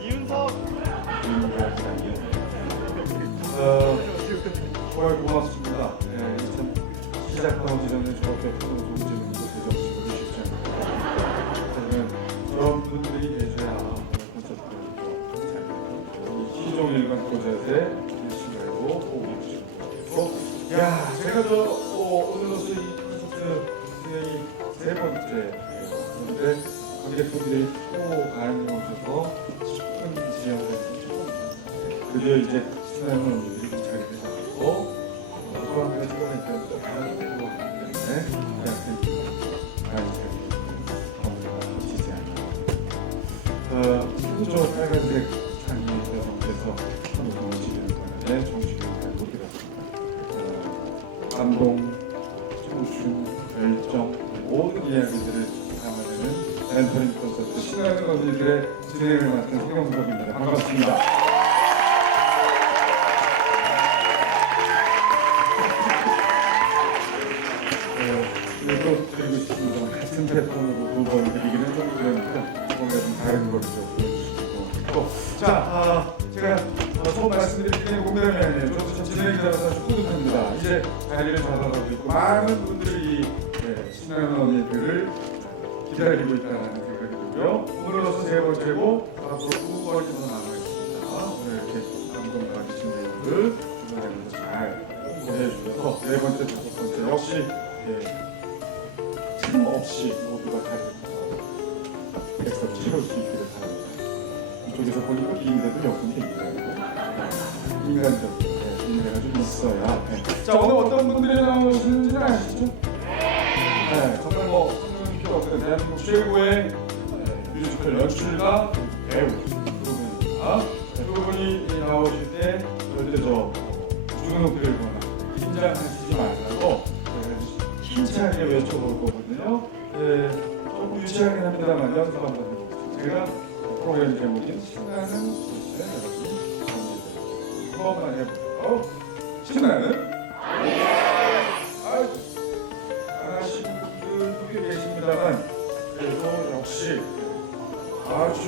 이윤석. 정말 고맙습니다. 네, 참 시작하기 전에 저렇게 하는 소리는 대접시고 쉽지 않아요. 저런 분들이 계셔야 콘서트를 잘 시종일관 고자세 열심히 하고 호흡을 주시고 야 제가 오늘로서 이 콘서트 진행이 세 번째인데 관객분들이 또 많이 오셔서 싶은 지역을 드디어 이제 신나는 언니들이 자리를 잡고 또 한 가지 찍어내니까 또 다른 데로 가기 때문에 많이 자리를 거치지 않아요. 저 빨간색 장이 여러분께서 방송을 지내는 동안에 정식을 잘 못 들었습니다. 감동, 청춘, 열정 모든 이야기들을 담아내는 앤터니 콘서트 신나는 언니들의 진행을 맡은 성영섭입니다. 반갑습니다. 그래도 드리고 싶습니다. 같은 패턴으로 두 번 드리기는 좀 그러니까 뭔가 좀 다른 거를 좀 보여주시고 자, 제가 처음 말씀드릴 때 공연이 아니에요. 저도 참 진행자라서 아주 뿌듯합니다. 이제 자리를 잡아가고 있고 많은 분들이 신나는 언니들을 기다리고 있다는 생각이 들고요. 오늘로서 세 번째고 앞으로 두 번이 더 남아있습니다. 오늘 이렇게 감동 받으신 내용을 주변에서 잘 보내주셔서 네 번째, 다섯 번째 역시 틈 없이 모두가 다른 백석 채울 수 있기를 바랍니다. 이쪽에서 보니까 비인데도 여분이 있어요. 인간적 인내가 좀 있어야. 자, 오늘 어떤 분들이 나오시는지는 아시죠? 네, 정말 설명이 필요 없는 대한민국 최고의 뮤지컬 연출가 배우 두 분입니다. 두 분이 나오실 때 절대 주눅 들거나 긴장하시지 말라고 힘차게 외쳐볼 거거든요. 조금 유치하긴 합니다만 연습 한번 해보겠습니다. 제가 프로그램 제목인 신나는 곳에 여러분 한 번만 해볼까요? 신나는? 안 하시는 분들도 꽤 계십니다만 그래도 역시 아주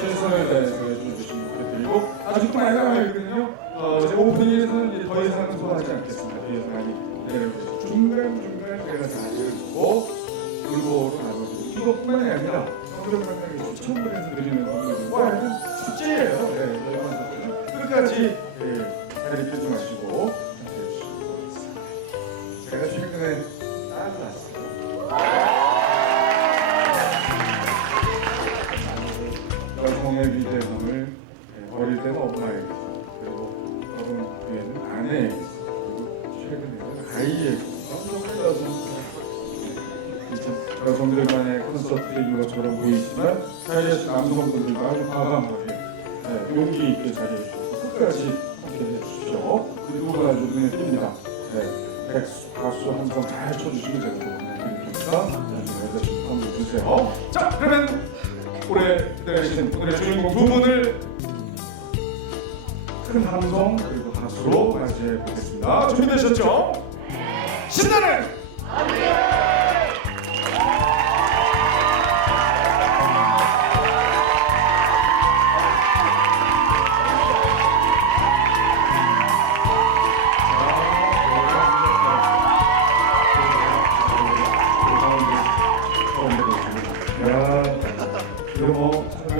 최선을 다해서 해주시면 부탁드리고 아직도 많이 남아있거든요. 제 오프닝에서는 더 이상은 소화하지 않겠습니다. 뒤에서 많이 내려보시죠. 중간중간 제가 자리를 두고 골고루 나눠주고 이것뿐만이 아니라 성경관장이 추천을 해서 드리는 건물과 하여튼 축제예요. 끝까지 자리 펴지 마시고 함께해 주시기 바랍니다. 제가 최근에 딸을 낳았어요. 여성의 위대함을 어릴 때는 엄마에게 그리고 결혼 후에는 아내에게 그리고 최근에는 아이에게 여성들만의 콘서트인 것처럼 보이지만 사실 남성분들과 아주 과감하게 용기 있게 자리해 주셔서 끝까지 함께 해주십시오. 그리고 아주 눈에 띕니다. 백수, 박수 항상 잘 쳐주시면 제가 드리니까 여자친구 한번 주세요. 자, 그러면 올해 기다리신 오늘의 주인공 두 분을 큰 함성 그리고 박수로 맞이해 보겠습니다. 준비되셨죠? 신나는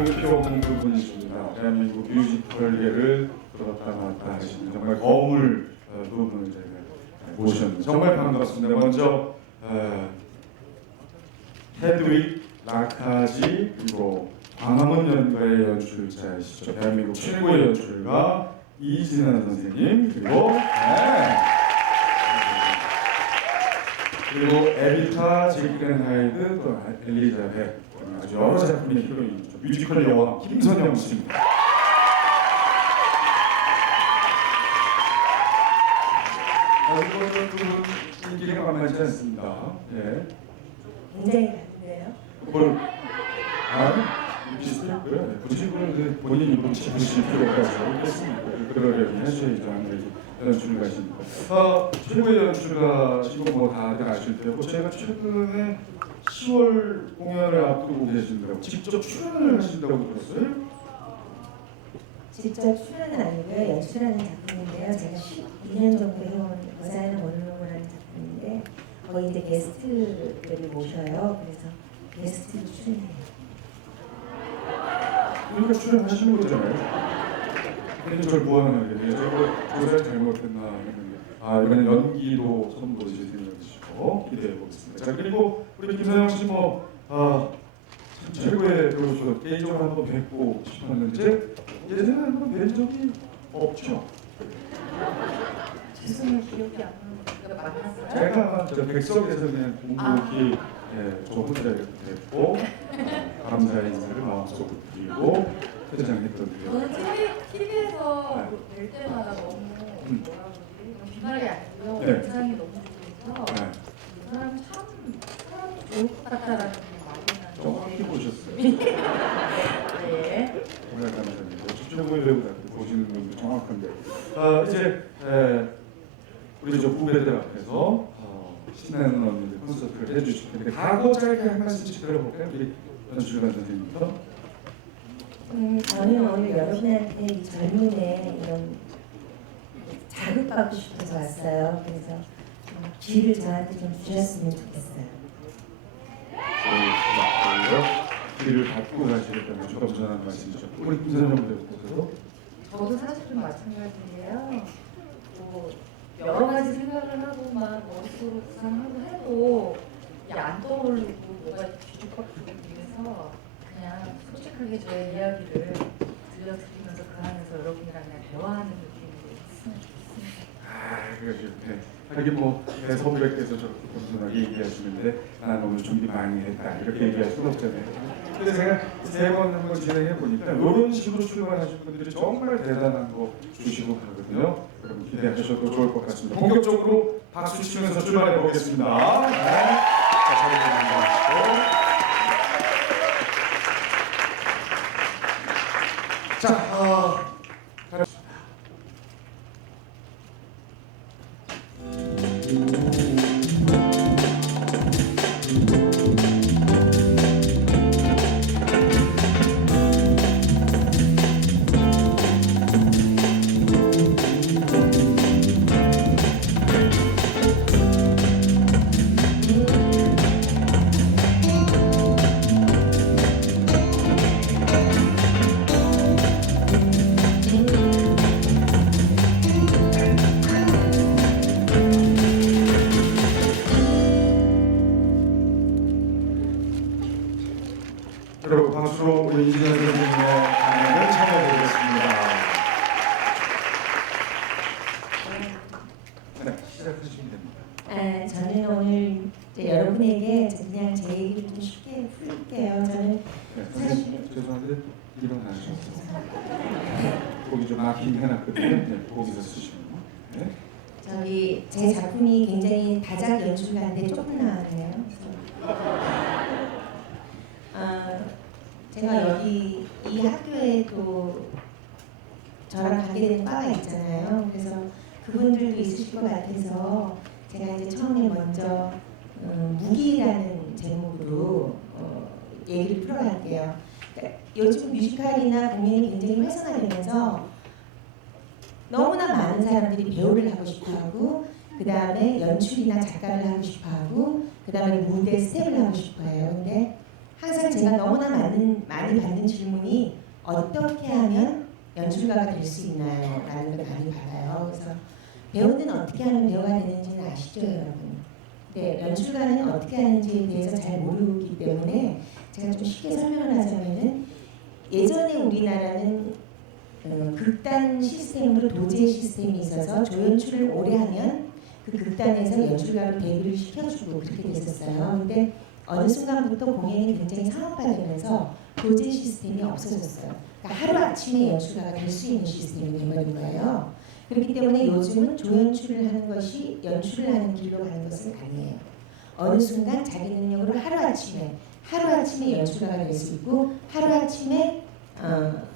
필요 없는 부분이십니다. 대한민국 뮤지컬계를 들었다 놨다 하시는 정말 거물 두 분을 저희가 모셨는데 정말 반갑습니다. 먼저 헤드윅, 라카지 그리고 광화문 연가의 연출자이시죠. 대한민국 최고의 연출가 이진아 선생님 그리고 에비타, 제이크 하이드, 또 엘리자벳 아주 여러 작품의 히로인이죠. 뮤지컬 여왕 김선영 씨입니다. 이번 두 인기가 만만치 않습니다. 굉장히 다른데요? 뭘 비슷했고요. 굳이 그걸 본인이 붙이실 필요가 없겠습니까? 그러려니 하셔야죠. 아무래도 연출가시니까. 최고의 연출가 지금 뭐 다들 아실 테고 제가 최근에 10월 공연을 앞두고 계신다고 직접 출연을 하신다고 들었어요? 직접 출연은 아니고요. 연출하는 작품인데요. 제가 12년 정도 해온 거사는 원룸이라는 작품인데 거기 이제 게스트들을 모셔요. 그래서 게스트로 출연해요. 그러니까 출연하시는 거잖아요. 근데 저를 무한하게 제가 조사를 잘못했나 했는데 이번엔 연기도 선보이실 생각이시고 기대해 보겠습니다. 자 그리고 우리 김서영 씨 참 최고의 배우시고 개인적으로 한번 뵙고 싶었는데 예전에 한번 뵌 적이 없죠. 죄송해요, 기억이 안 나는데 만났어요? 제가 저 백석에서 그냥 공복히 저 혼자 이렇게 뵙고 감사 인사를 마음속으로 드리고 퇴장했던 기억. 저는 TV에서 뵐 때마다 너무 뭐라 그러지? 비말이 아니고요. 네. 인상이 너무 좋으셔서 네. 이 사람 참 사람이 좋을 것 같다라는 생각이 많이 나는데 정확히 보셨어요. 네. 정말 감사합니다. 집중을 배우다 보시는 분도 정확한데 이제 우리 저 후배들 앞에서 신나는 언니들 콘서트를 해주실 텐데 각오 짧게 한 말씀씩 들어볼까요? 우리 연출관 선생님부터. 저는 오늘 여러분한테 이 젊음의 이런 자극받고 싶어서 왔어요. 그래서 기회를 저한테 좀 주셨으면 좋겠어요. 길을 받고 가시겠다는 겸손한 말씀이죠. 우리 김선영 배우께서도 저도 사실은 마찬가지인데요. 뭐 여러 가지 생각을 하고 막 머릿속으로 구상하고 해도 이게 안 떠오르고 뭐가 뒤죽박죽 이래서 그냥 솔직하게 저의 이야기를 들려드리면서 그 안에서 여러분이랑 그냥 대화하는 느낌으로 했으면 좋겠습니다. 그러시죠. 하긴 선배께서 저렇게 겸손하게 얘기하시는데 난 오늘 준비 많이 했다 이렇게 얘기할 수는 없잖아요. 근데 제가 세 번 한번 진행해 보니까 이런 식으로 출발하신 분들이 정말 대단한 거 주시고 가거든요. 여러분 기대하셔도 좋을 것 같습니다. 본격적으로 박수 치면서 출발해 보겠습니다. 네. 자, 자리 앉으시고. 자, 여러분 박수로 우리 이진현 선생님의 강연을 참여드리겠습니다. 네, 시작하시면 됩니다. 저는 오늘 이제 여러분에게 그냥 제 얘기를 좀 쉽게 풀게요. 저는 네, 선생님 죄송한데 일어나셔서 거기 좀 마킹 해놨거든요. 네, 거기서 쓰시면. 네. 저기 제 작품이 굉장히 다작 연출가인데 조금 나왔네요. 제가 여기 이 학교에도 저랑 가게 된 과가 있잖아요. 그래서 그분들도 있으실 것 같아서 제가 이제 처음에 먼저 무기라는 제목으로 얘기를 풀어갈게요. 그러니까 요즘 뮤지컬이나 공연이 굉장히 활성화되면서 너무나 많은 사람들이 배우를 하고 싶어하고 그 다음에 연출이나 작가를 하고 싶어하고 그 다음에 무대 스텝을 하고 싶어해요. 근데 항상 제가 너무나 많이 받는 질문이 어떻게 하면 연출가가 될 수 있나요? 라는 걸 많이 받아요. 그래서 배우는 어떻게 하면 배우가 되는지는 아시죠, 여러분? 네, 연출가는 어떻게 하는지에 대해서 잘 모르기 때문에 제가 좀 쉽게 설명을 하자면은 예전에 우리나라는 극단 시스템으로 도제 시스템이 있어서 조연출을 오래 하면 그 극단에서 연출가를 배우를 시켜주고 그렇게 됐었어요. 근데 어느 순간부터 공연이 굉장히 상업화되면서 도제 시스템이 없어졌어요. 그러니까 하루아침에 연출가가 될 수 있는 시스템이 되어버린 거예요. 그렇기 때문에 요즘은 조연출을 하는 것이 연출을 하는 길로 가는 것은 아니에요. 어느 순간 자기 능력으로 하루아침에 연출가가 될 수 있고 하루아침에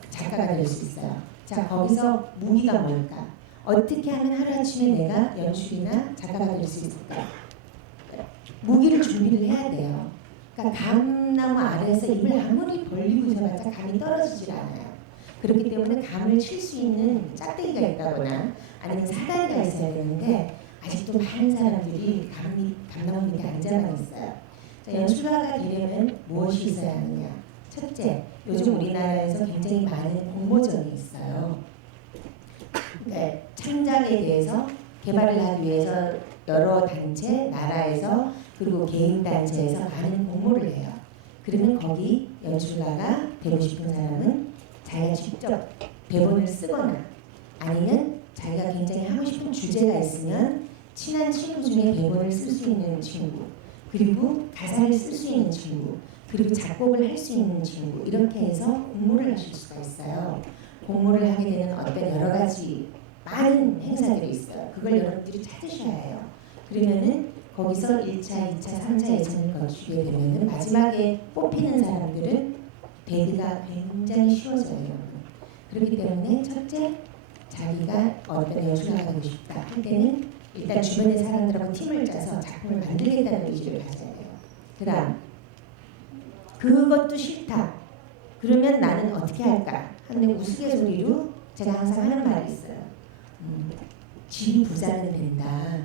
작가가 될 수 있어요. 자, 거기서 무기가 뭘까? 어떻게 하면 하루아침에 내가 연출이나 작가가 될 수 있을까? 무기를 준비를 해야 돼요. 그러니까 감나무 아래에서 입을 아무리 벌리고 있어봤자 감이 떨어지질 않아요. 그렇기 때문에 감을 칠 수 있는 짝대기가 있다거나 아니면 사다리가 있어야 되는데 아직도 많은 사람들이 감나무 밑에 앉아만 있어요. 자, 연출가가 되려면 무엇이 있어야 하느냐? 첫째, 요즘 우리나라에서 굉장히 많은 공모전이 있어요. 그러니까 창작에 대해서 개발을 하기 위해서 여러 단체, 나라에서 그리고 개인 단체에서 많은 공모를 해요. 그러면 거기 연출가가 되고 싶은 사람은 자기가 직접 대본을 쓰거나 아니면 자기가 굉장히 하고 싶은 주제가 있으면 친한 친구 중에 대본을 쓸 수 있는 친구, 그리고 가사를 쓸 수 있는 친구, 그리고 작곡을 할 수 있는 친구, 이렇게 해서 공모를 하실 수가 있어요. 공모를 하게 되는 어떤 여러 가지 많은 행사들이 있어요. 그걸 여러분들이 찾으셔야 해요. 그러면은 거기서 1차, 2차, 3차 예선을 거치게 되면은 마지막에 뽑히는 사람들은 데뷔가 굉장히 쉬워져요. 그렇기 때문에 첫째, 자기가 어떤 연출가가 되고 싶다 할 때는 일단 주변의 사람들하고 팀을 짜서 작품을 만들겠다는 의지를 가져야 돼요. 그 다음, 그것도 싫다. 그러면 나는 어떻게 할까? 하는 우스갯소리로 제가 항상 하는 말이 있어요. 지 부자는 된다.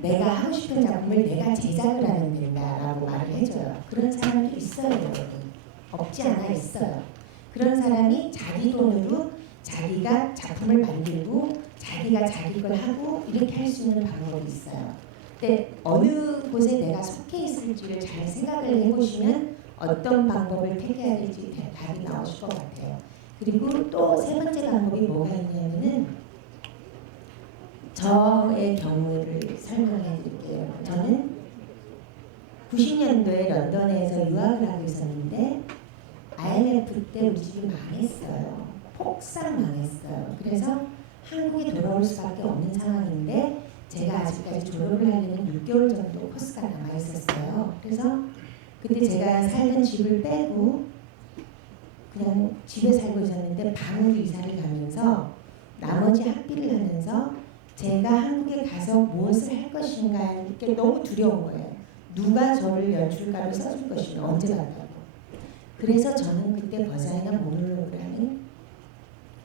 내가 하고 싶은 작품을 내가 제작을 하면 된다라고 말을 해줘요. 그런 사람도 있어요, 여러분. 없지 않아 있어요. 그런 사람이 자기 돈으로 자기가 작품을 만들고 자기가 자기 걸 하고 이렇게 할 수 있는 방법이 있어요. 근데 어느 곳에 내가 속해 있을지를 잘 생각을 해보시면 어떤 방법을 택해야 될지 답이 나오실 것 같아요. 그리고 또 세 번째 방법이 뭐가 있냐면은 저의 경우를 설명해 드릴게요. 저는 90년도에 런던에서 유학을 하고 있었는데 IMF 때 우리 집이 망했어요. 폭삭 망했어요. 그래서 한국에 돌아올 수밖에 없는 상황인데 제가 아직까지 졸업을 하려면 6개월 정도 코스가 남아 있었어요. 그래서 그때 제가 살던 집을 빼고 그냥 집에 살고 있었는데 방으로 이사를 가면서 나머지 학비를 하면서 제가 한국에 가서 무엇을 할 것인가 이게 너무 두려운 거예요. 누가 저를 연출가로 써줄 것인가, 언제 갈까고. 그래서 저는 그때 버자이나 모놀로그라는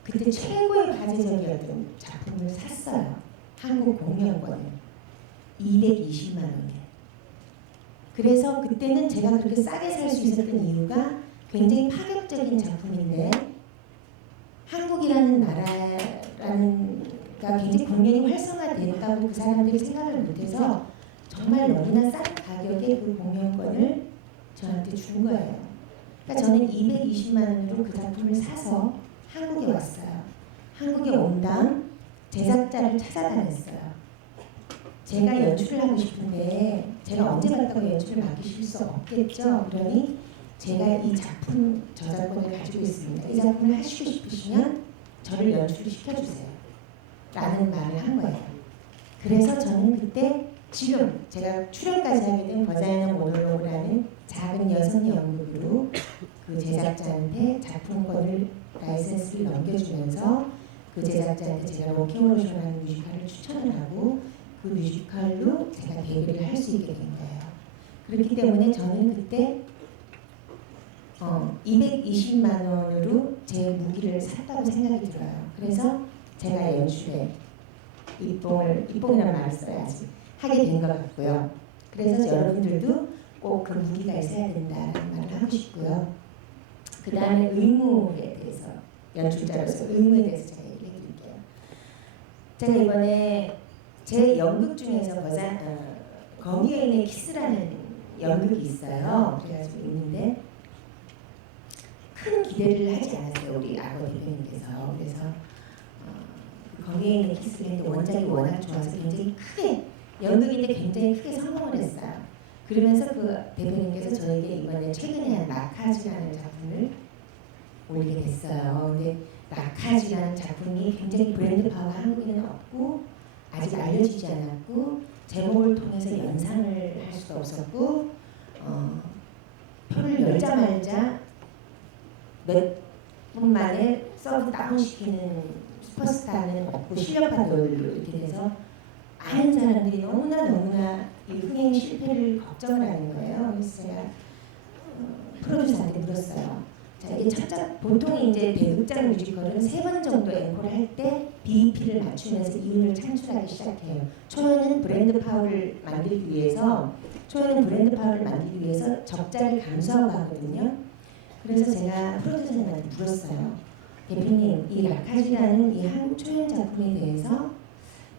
그때 최고의 화제적이었던 작품을 샀어요. 한국 공연권을 220만 원에. 그래서 그때는 제가 그렇게 싸게 살 수 있었던 이유가 굉장히 파격적인 작품인데 한국이라는 나라라는 가 굉장히 공연이 활성화됐다고 그 사람들이 생각을 못해서 정말 너무나 싼 가격에 그 공연권을 저한테 준 거예요. 그러니까 저는 220만 원으로 그 작품을 사서 한국에 왔어요. 한국에 온 다음 제작자를 찾아다녔어요. 제가 연출을 하고 싶은데 제가 언제 갔다고 연출을 맡기실 수 없겠죠. 그러니 제가 이 작품 저작권을 가지고 있습니다. 이 작품을 하시고 싶으시면 저를 연출을 시켜주세요. 라는 말을 한 거예요. 그래서 저는 그때 지금 제가 출연까지 하게 된 버자이나 모놀로그라는 작은 여성 연극으로 그 제작자한테 작품권을 라이센스를 넘겨주면서 그 제작자한테 제가 워킹오션하는 뮤지컬을 추천을 하고 그 뮤지컬로 제가 데뷔를 할 수 있게 된 거예요. 그렇기 때문에 저는 그때 220만 원으로 제 무기를 샀다고 생각이 들어요. 그래서 제가 연출에 입봉이라는 말을 써야지 하게 된 것 같고요. 그래서 여러분들도 꼭 그 무기가 있어야 된다는 말을 하고 싶고요. 그 다음에 의무에 대해서 연출자로서 의무에 대해서 제가 얘기해 드릴게요. 제가 이번에 제 연극 중에서 거미의 키스라는 연극이 있어요. 그래가지고 있는데 큰 기대를 하지 않았어요. 우리 악어 대표님께서. 그래서 거기에 있는 키스를 했는데 원작이 워낙 좋아서 굉장히 크게 연극인데 굉장히 크게 성공을 했어요. 그러면서 그 대표님께서 저에게 이번에 최근에 한 낙하지라는 작품을 올리게 됐어요. 근데 낙하지라는 작품이 굉장히 브랜드 파워가 한국에는 없고 아직 알려지지 않았고 제목을 통해서 연상을 할 수도 없었고 표를 열자마자 몇 분 만에 서브 다운시키는 슈퍼스타는 없고 실력파 배우들로 이렇게 돼서 많은 사람들이 너무나 이 흥행 실패를 걱정을 하는 거예요. 그래서 제가 프로듀서한테 물었어요. 자, 이게 보통 이제 대극장 뮤지컬은 3번 정도 앵콜을 할 때 BEP를 맞추면서 이윤을 창출하기 시작해요. 초연은 브랜드 파워를 만들기 위해서 적자를 감수하고 하거든요. 그래서 제가 프로듀서님한테 물었어요. 대표님, 이 라카지라는 이 한국 초연 작품에 대해서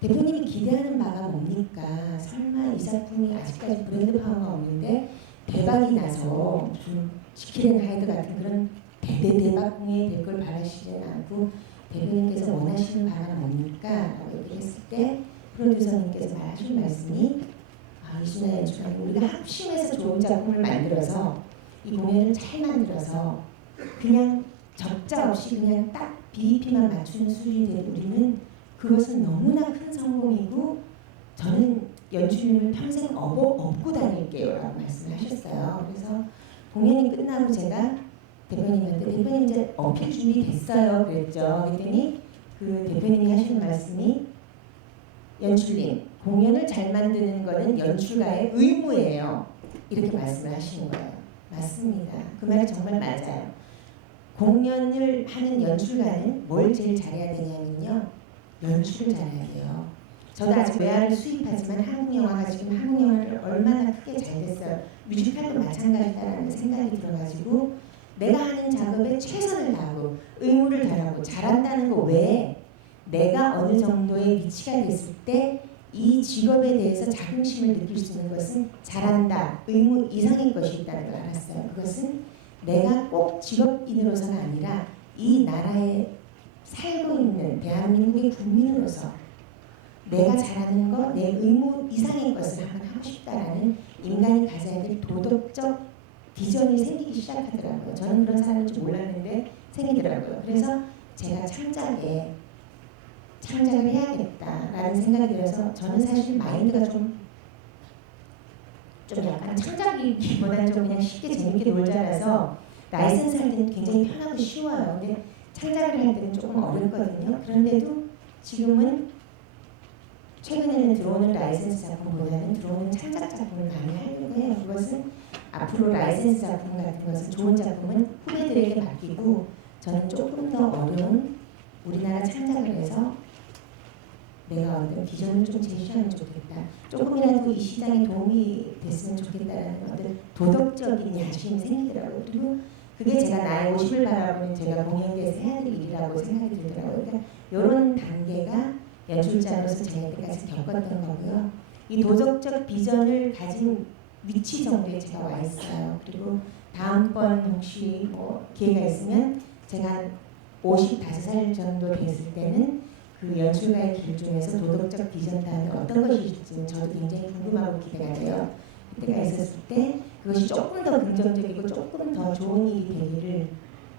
대표님이 기대하는 바가 뭡니까? 설마 이 작품이 아직까지 브랜드 파워가 없는데 대박이 나서 무슨 치킨 하이드 같은 그런 대박공이 될 걸 바라시지는 않고 대표님께서 원하시는 바가 뭡니까? 라고 얘기했을 때 프로듀서님께서 하신 말씀이 이순아 연출가님, 우리가 합심해서 좋은 작품을 만들어서 이 공연을 잘 만들어서 그냥 적자 없이 그냥 딱 BEP만 맞추는 수준이 된 우리는 그것은 너무나 큰 성공이고 저는 연출님을 평생 업고 다닐게요 라고 말씀을 하셨어요. 그래서 공연이 끝나고 제가 대표님한테 대표님 이제 어필 준비 됐어요 그랬죠. 그랬더니 그 대표님이 하시는 말씀이 연출님, 공연을 잘 만드는 거는 연출가의 의무예요. 이렇게 말씀을 하시는 거예요. 맞습니다. 그 말이 정말 맞아요. 공연을 하는 연출가는 뭘 제일 잘해야 되냐면요. 연출을 잘해야 돼요. 저도 아직 외화를 수입하지만 한국 영화가 지금 한국 영화를 얼마나 크게 잘 됐어요. 뮤지컬도 마찬가지다라는 생각이 들어가지고 내가 하는 작업에 최선을 다하고 의무를 다하고 잘한다는 거 외에 내가 어느 정도의 위치가 됐을 때 이 직업에 대해서 자긍심을 느낄 수 있는 것은 잘한다, 의무 이상의 것이 있다는 걸 알았어요. 그것은 내가 꼭 직업인으로서가 아니라 이 나라에 살고 있는 대한민국의 국민으로서 내가 잘하는 것, 내 의무 이상의 것을 한번 하고 싶다라는 인간이 가져야 될 도덕적 비전이 생기기 시작하더라고요. 저는 그런 사람인 줄 몰랐는데 생기더라고요. 그래서 제가 창작을 해야겠다라는 생각이 들어서 저는 사실 마인드가 좀 약간 창작이기보다는 좀 그냥 쉽게 재밌게 놀자라서 라이센스 할 때는 굉장히 편하고 쉬워요. 근데 창작을 할 때는 조금 어렵거든요. 그런데도 지금은 최근에는 들어오는 라이센스 작품보다는 들어오는 창작 작품을 많이 하려고 해요. 그것은 앞으로 라이센스 작품 같은 것은 좋은 작품은 후배들에게 맡기고 저는 조금 더 어려운 우리나라 창작을 해서 내가 어떤 비전을 좀 제시하면 좋겠다. 조금이라도 이 시장에 도움이 됐으면 좋겠다라는 어떤 도덕적인 야심이 생기더라고요. 그리고 그게 제가 나의 50을 바라보는 제가 공연계에서 해야 될 일이라고 생각이 들더라고요. 그러니까 이런 단계가 연출자로서 제가 여태까지 겪었던 거고요. 이 도덕적 비전을 가진 위치 정도에 제가 와 있어요. 그리고 다음번 혹시 기회가 있으면 제가 55살 정도 됐을 때는 그 연출가의 길 중에서 도덕적 비전 다음에 어떤 것이 있을지는 저도 굉장히 궁금하고 기대가 돼요. 그때가 있었을 때 그것이 조금 더 긍정적이고 조금 더 좋은 일이 되기를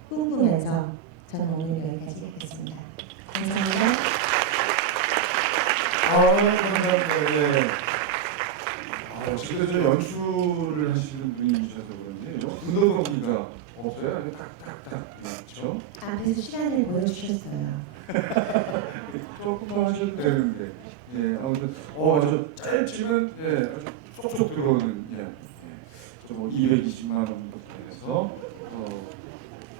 꿈꾸면서 저는 오늘 여기까지 하겠습니다. 감사합니다. 감사합니다. 예. 지금 저 연출을 하시는 분이셔서 그런지 운동성기가 없어요. 딱딱딱 맞죠? 그래서 시간을 보여주셨어요. 조금 더 하셔도 되는데, 아무튼 저 짧지만 아주 쏙쏙 들어오는 좀 220만 원부터 해서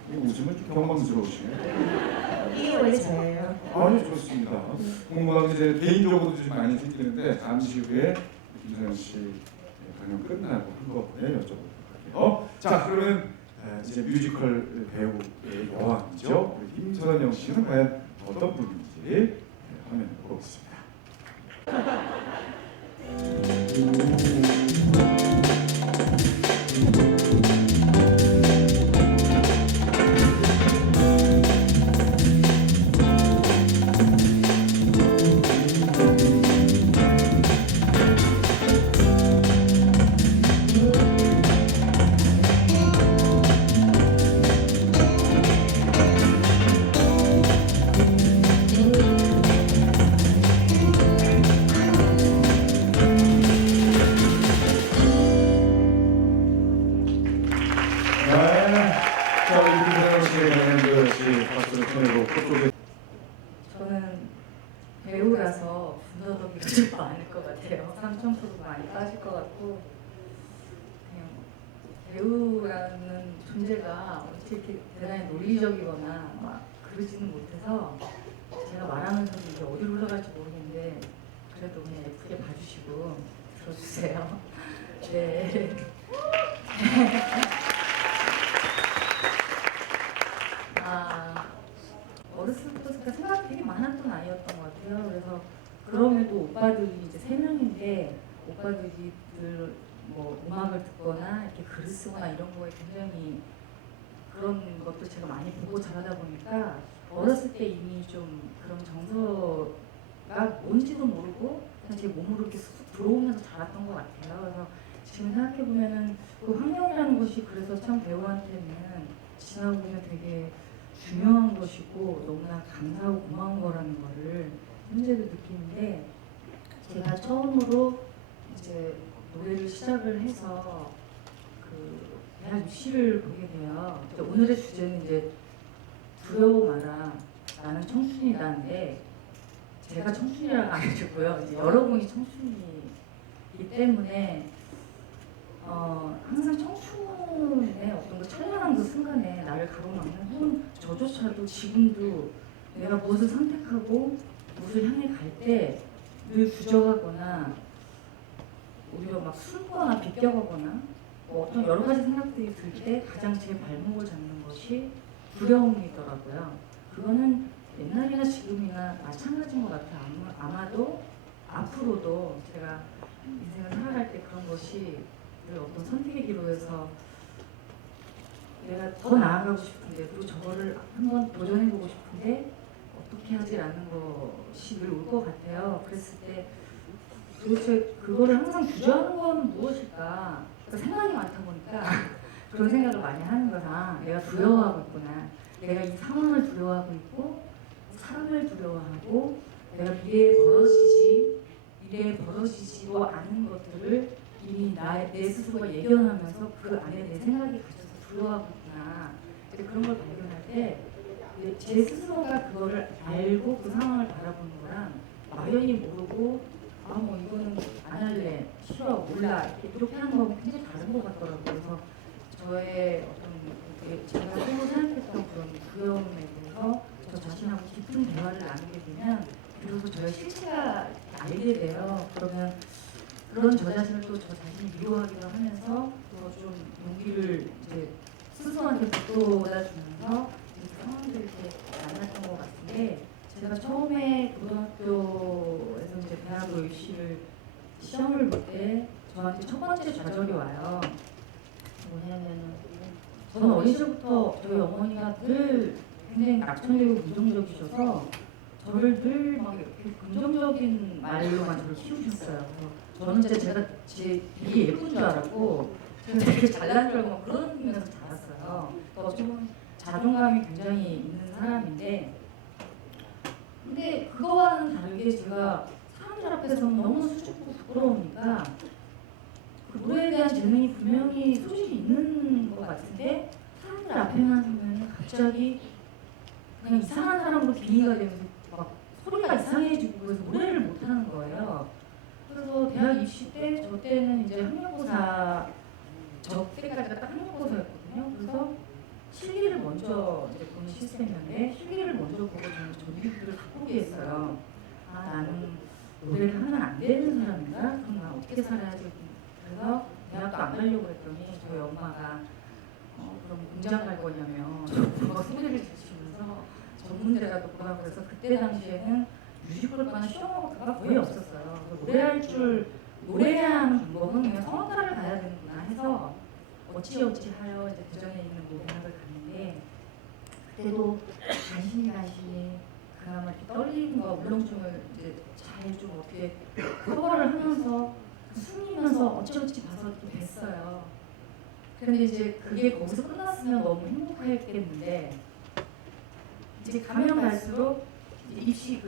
웃으면 좀 경망스러우시네요. 이게 원래 저예요. 아니 좋습니다. 궁금한 게 이제 개인적으로도 좀 많이 생기는데 잠시 후에 김선영 씨 강연 끝나고 한꺼번에 여쭤보도록 할게요. 자 그러면 이제 뮤지컬 배우의 여왕이죠. 우리 김선영 씨는 과연 어떤 분인지 화면에 보겠습니다. 저는 배우라서 분더덕이 좀 많을 것 같아요. 삼천포도 많이 빠질 교수라는 존재가 어떻게 이렇게 대단히 논리적이거나 막 그러지는 못해서 제가 말하면서도 이게 어디로 흘러갈지 모르겠는데 그래도 그냥 예쁘게 봐주시고 들어주세요. 네. 어렸을 때부터 생각이 되게 많았던 아이였던 것 같아요. 그래서 그럼에도 오빠들이 이제 3명인데 오빠들이 늘 뭐 음악을 듣거나 이렇게 글을 쓰거나 이런 거에 굉장히 그런 것도 제가 많이 보고 자라다 보니까 어렸을 때 이미 좀 그런 정서가 뭔지도 모르고 그냥 제 몸으로 이렇게 쑥 들어오면서 자랐던 것 같아요. 그래서 지금 생각해 보면은 그 환경이라는 것이 그래서 참 배우한테는 지나고 보면 되게 중요한 것이고 너무나 감사하고 고마운 거라는 거를 현재도 느끼는데 제가 처음으로 이제 노래를 시작을 해서 그 대학 입시를 보게 돼요. 이제 오늘의 주제는 이제 두려워 마라 나는 청춘이다인데 제가 청춘이라고 안 해주고요. 이제 여러분이 청춘이기 때문에 항상 청춘의 어떤 그 찬란한 그 순간에 나를 가로막는 혹은 저조차도 지금도 내가 무엇을 선택하고 무엇을 향해 갈 때 늘 주저하거나 오히려 막 숨거나 비껴가거나 뭐 어떤 여러 가지 생각들이 들 때 가장 제 발목을 잡는 것이 두려움이더라고요. 그거는 옛날이나 지금이나 마찬가지인 것 같아요. 아마도 앞으로도 제가 인생을 살아갈 때 그런 것이 어떤 선택의 기로에서 내가 더 나아가고 싶은데 그리고 저거를 한번 도전해보고 싶은데 어떻게 하지라는 것이 늘 올 것 같아요. 그랬을 때 도대체 그거를 항상 주저하는 건 무엇일까? 그러니까 생각이 많다 보니까 그런 생각을 많이 하는 거라 내가 두려워하고 있구나. 내가 이 상황을 두려워하고 있고 사람을 두려워하고 내가 미래에 벌어지지도 않은 것들을 이미 내 스스로가 예견하면서 그 안에 내 생각이 갇혀서 두려워하고 있구나. 그런 걸 발견할 때 제 스스로가 그거를 알고 그 상황을 바라보는 거랑 막연히 모르고 뭐 이거는 안 할래, 싫어, 몰라 이렇게 하는 거하고 굉장히 다른 것 같더라고요. 그래서 저의 어떤 제가 새로 생각했던 그런 두려움에 대해서 저 자신하고 깊은 대화를 나누게 되면 그리고 저의 실체가 알게 돼요. 그러면 그런 저 자신을 또 저 자신이 미워하기도 하면서 또 좀 용기를 이제 스스로한테 북돋아 주면서 이렇게 상황들을 이렇게 만났던 것 같은데 제가 처음에 고등학교에서 이제 대학교 입시를 시험을 볼 때 저한테 첫 번째 좌절이 와요. 뭐냐면은 저는 어린 시절부터 저희 어머니가 늘 굉장히 낙천적이고 긍정적이셔서 저를 늘 막 이렇게 긍정적인 말로만 저를 키우셨어요. 저는 진짜 제가 되게 예쁜 줄 알았고 제가 되게 잘난 줄 알고 그런 면에서 자랐어요. 좀 자존감이 굉장히 있는 사람인데 근데 그거와는 다르게 제가 사람들 앞에서는 너무 수줍고 부끄러우니까 그 노래에 대한 재능이 분명히 소질이 있는 것 같은데 사람들 앞에만 서면 갑자기 그냥 이상한 사람으로 비리가 되면서 막 소리가 이상해지고 그래서 노래를 못하는 거예요. 그래서 대학 입시 때 저 때는 이제 학력고사 저 때까지가 딱 학력고사였거든요. 그래서 실기를 먼저 이제 보는 시스템이었는데 실기를 먼저 보고 저는 전기들을 다 포기했어요. 나는 노래를 하면 안 되는 사람인가? 그럼 나 어떻게 살아야지? 그래서 대학도 안 가려고 했더니 저희 엄마가 그럼 공장 갈 거냐며 저보고 소리를 지르시면서 전문대라도 보라고 해서 그때 당시에는 뮤지컬과는 쇼가 거의 없었어요. 노래하는 방법은 그냥 성악과를 가야 되는구나 해서 어찌하여 이제 대전에 있는 모대학을 갔는데 그때도 간신히 그나마 이렇게 떨리는 거 울렁증을 이제 잘 좀 어떻게 커버를 하면서 숨기면서 어찌 봐서 또 됐어요. 그런데 이제 그게 거기서 끝났으면 너무 행복했겠는데 이제 가면 갈수록 입시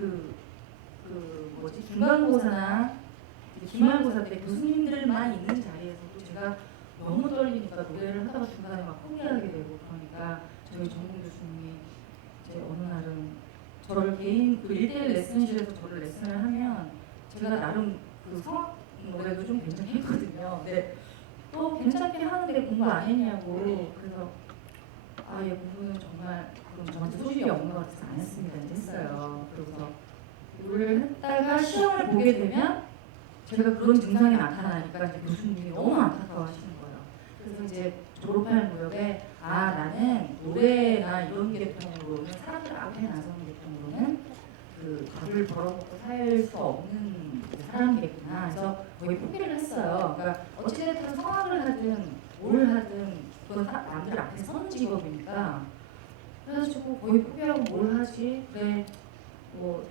중간고사나 기말고사 때 교수님들만 있는 자리에서도 제가 너무 떨리니까 노래를 하다가 중간에 막 포기하게 되고 그러니까 저희 전공 교수님이 이제 어느 날은 저를 개인 1대1 레슨실에서 저를 레슨을 하면 제가 나름 그 성악 노래도 좀 괜찮게 했거든요. 근데 또 괜찮게 하는데 공부 안 했냐고 얘 공부는 정말 그럼 저한테 소질이 없는 것 같아서 안 했습니다. 했어요. 그래서 노래를 했다가 시험을 보게 되면 제가 그런 증상이 나타나니까 이제 교수님이 너무 안타까워하시는 거예요. 그래서 이제 졸업할 무렵에 나는 노래나 이런 계통으로는 사람들 앞에 나서는 계통으로는 그 밥을 벌어먹고 살 수 없는 사람이겠구나. 그래서 거의 포기를 했어요. 그러니까 어찌됐든 성악을 하든 뭘 하든 그건 남들 앞에 서는 직업이니까 그래가지고 거의 포기하고 뭘 하지? 그래 뭐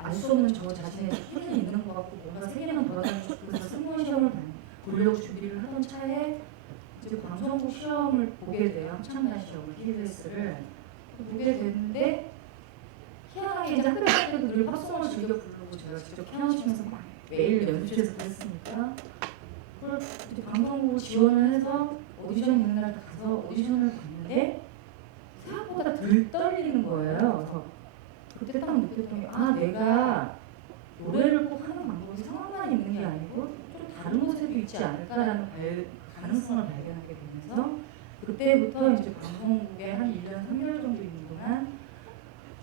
알 수 없는 저 자신의 힘은 있는 것 같고 뭔가 세계는 돌아다니고 싶어서 승무원 시험을 보려고 준비를 하던 차에 이제 방송국 시험을 보게 돼요. 합창단 시험을 KBS를 보게 됐는데 희한하게 이제 학교 다닐 때도 늘 팝송을 즐겨 부르고 제가 직접 피아노 치면서 막 매일 연습실에서 그랬으니까 그걸 이제 방송국을 지원을 해서 오디션 있는 날 가서 오디션을 봤는데 생각보다 덜 떨리는 거예요. 그래서 그때 딱 느꼈던 게 내가 노래를 꼭 하는 방법이 성악만 있는 게 아니고 좀 다른 곳에도 있지 않을까라는 가능성을 발견하게 되면서 그때부터 이제 방송국에 한 1년 3개월 정도 있는 동안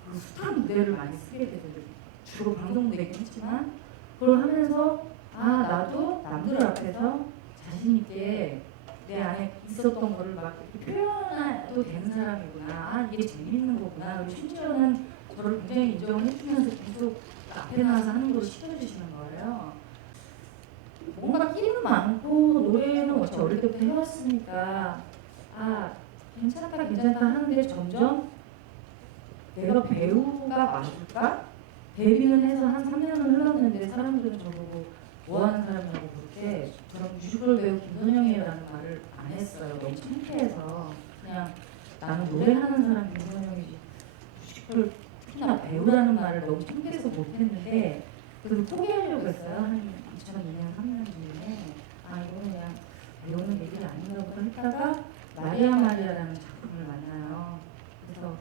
그 스타 무대를 많이 쓰게 되더라고요. 주로 방송 무대긴 했지만 그걸 하면서 나도 남들 앞에서 자신 있게 내 안에 있었던 거를 막 이렇게 표현해도 되는 사람이구나. 이게 재밌는 거구나. 그리고 심지어는 저를 굉장히 인정을 해주면서 계속 앞에 나와서 하는 걸 시켜주시는 거예요. 뭔가 끼는 많고 노래는 어차피 어릴 때부터 해왔으니까 괜찮다 하는데 점점 내가 배우가 맞을까? 데뷔는 해서 한 3년을 흘렀는데 사람들은 저보고 뭐하는 사람이라고 그렇게 저런 뮤지컬 배우 김선영이라는 말을 안 했어요. 너무 창피해서 그냥 나는 노래하는 사람 김선영이지 뮤지컬 특히나 배우라는 말을 너무 창피해서 못했는데 그래서 포기하려고 했어요. 한 2002년 3년쯤에 이거는 그냥 배우는 얘기를 아닌가 보다 했다가 마리아 마리아라는 작품을 만나요. 그래서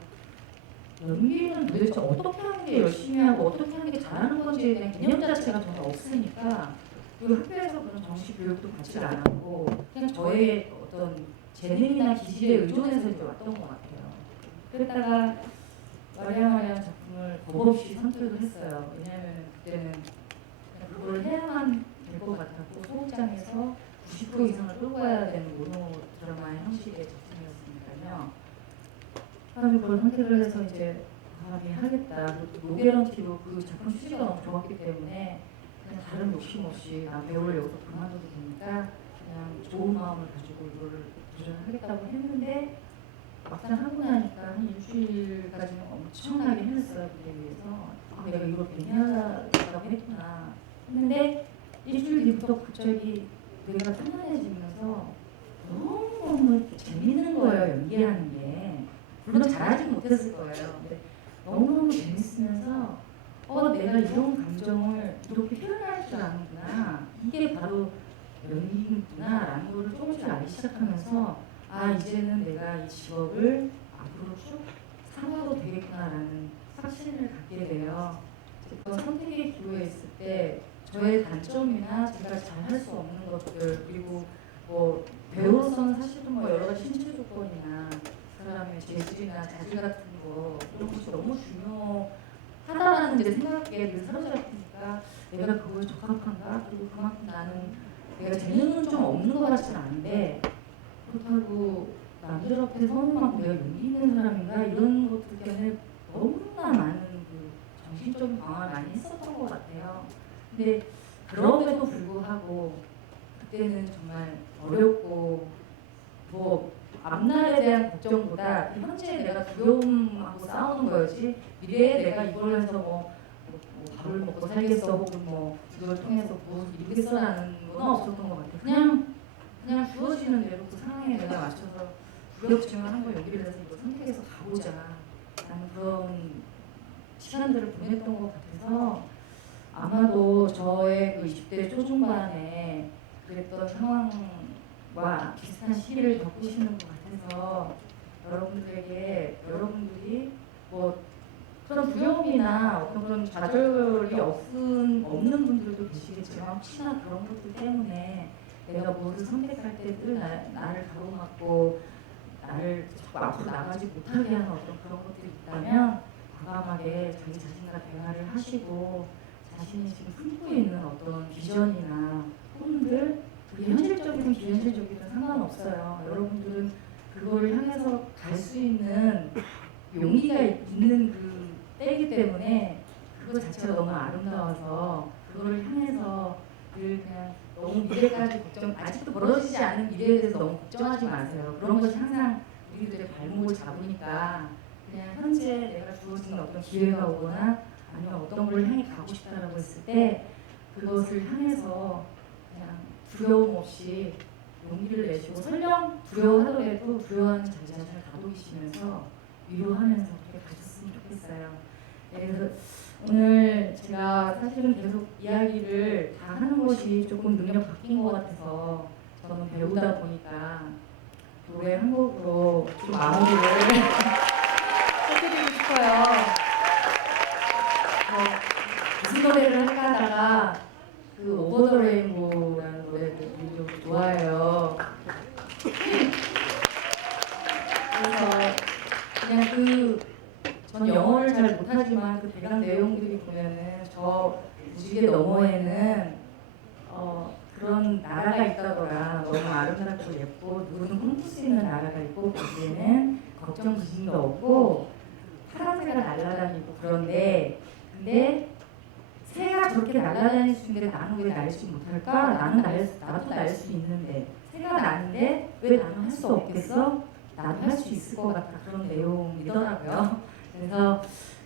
연기는 도대체 어떻게 하는 게 열심히 하고 어떻게 하는 게 잘하는 건지에 대한 개념 자체가 전혀 없으니까 그리고 학교에서 그런 정식 교육도 받지 않았고 그냥 저의 어떤 재능이나 기질에 의존해서 이제 왔던 것 같아요. 그랬다가 마리아 마리아 작품을 겁 없이 선택을 했어요. 왜냐하면 그때는 그냥 그걸 해야만 될 것 같았고 소극장에서 90% 이상을 끌고 가야 되는 모노 드라마의 형식의 작품이었으니까요. 그래서 그걸 선택을 해서 이제 하겠다. 그리고 노게런티로 그 작품 취지가 너무 좋았기 때문에 그냥 다른 욕심 없이 배우를 여기서 그만둬도 되니까 그냥 좋은 마음을 가지고 이거를 도전하겠다고 했는데 막상 하고 나니까 한 일주일까지는 엄청나게 힘들었어요. 그에 위해서 내가 이걸 괜히 하려고 했구나 했는데 일주일 뒤부터 갑자기 내가 편안해지면서 너무너무 재밌는 거예요. 연기하는 게 물론 잘하지 못했을 거예요. 근데 너무너무 재밌으면서 내가 이런 감정을 이렇게 표현할 줄 아는구나. 이게 바로 연기구나 라는 걸 조금씩 알기 시작하면서 이제는 내가 이 직업을 앞으로 쭉 삼아도 되겠구나라는 확신을 갖게 돼요. 그 선택의 기로에 있을 때 저의 단점이나 제가 잘 할 수 없는 것들 그리고 뭐 배우로서는 사실은 뭐 여러 가지 신체 조건이나 사람의 재질이나 자질 같은 거 이런 것이 너무 중요하다라는 이제 생각에 늘 사로잡히니까 내가 그거에 적합한가? 그리고 그만큼 나는 내가 재능은 좀 없는 것 같지는 않은데 그렇다고 남들 앞에 서는 만큼 내가 용기 있는 사람인가? 이런 것들 때문에 너무나 많은 그 정신적인 방황을 많이 했었던 것 같아요. 근데 그럼에도 불구하고 그때는 정말 어렵고 뭐 앞날에 대한 걱정보다 현재에 내가 두려움하고 싸우는 거였지 미래에 내가 이걸 해서 뭐 밥을 먹고 살겠어 혹은 뭐 이걸 통해서 무엇을 이루겠어라는 건 없었던 것 같아요. 그냥 주어지는 대로 그 상황에 내가 맞춰서 두렵지만 한번 용기를 내서 이걸 선택해서 가보자 라는 그런 시간들을 보냈던 것 같아서 아마도 저의 그 20대 초중반에 그랬던 상황과 비슷한 시기를 겪으시는 것 같아서 여러분들이 뭐 그런 두려움이나 어떤 그런 좌절이 없는 분들도 계시겠지만 혹시나 그런 것들 때문에 내가 무엇을 선택할 때 늘 나를 가로막고 나를 자꾸 앞으로 나가지 못하게 하는 어떤 그런 것들이 있다면 과감하게 자기 자신과 대화를 하시고 자신이 지금 품고 있는 어떤 비전이나 꿈들, 그게 현실적이든 비현실적이든 상관없어요. 여러분들은 그걸 향해서 갈 수 있는 용기가 있는 그 때이기 때문에 그거 자체가 너무 아름다워서 그거를 향해서 늘 그냥 너무 미래까지 걱정, 아직도 벌어지지 않은 미래에 대해서 너무 걱정하지 마세요. 그런 것이 항상 우리들의 발목을 잡으니까 그냥 현재 내가 주어진 어떤 기회가 오거나 아니면 어떤 걸 향해 가고 싶다라고 했을 때 그것을 향해서 그냥 두려움 없이 용기를 내시고, 설령 두려워하더라도 두려워하는 자기 자신을 다독이시면서 위로하면서 그렇게 가셨으면 좋겠어요. 네, 그래서 오늘 제가 사실은 계속 이야기를 다 하는 것이 조금 능력 바뀐 것 같아서 저는 배우다 보니까 노래 한 곡으로 좀 마무리를 해드리고 싶어요. 무슨 노래를 할까 하다가 그 오버 더 레인보우라는 노래를 좀 좋아해요. 그래서 그냥 전 영어를 잘 못하지만 그 배경 내용들이 보면은 저 무지개 너머에는 그런 나라가 있다더라. 너무 아름답고 예쁘고 누구든 꿈꿀 수 있는 나라가 있고 거기에는 걱정 부심도 없고 파란새가 날아다니고 그런데 근데 새가 저렇게 날아다닐 수 있는데 나는 왜 날지 못할까? 나도 날 수 있는데 새가 나는데 왜 나는 할 수 없겠어? 나도 할 수 있을 것 같아. 그런 내용이더라고요. 그래서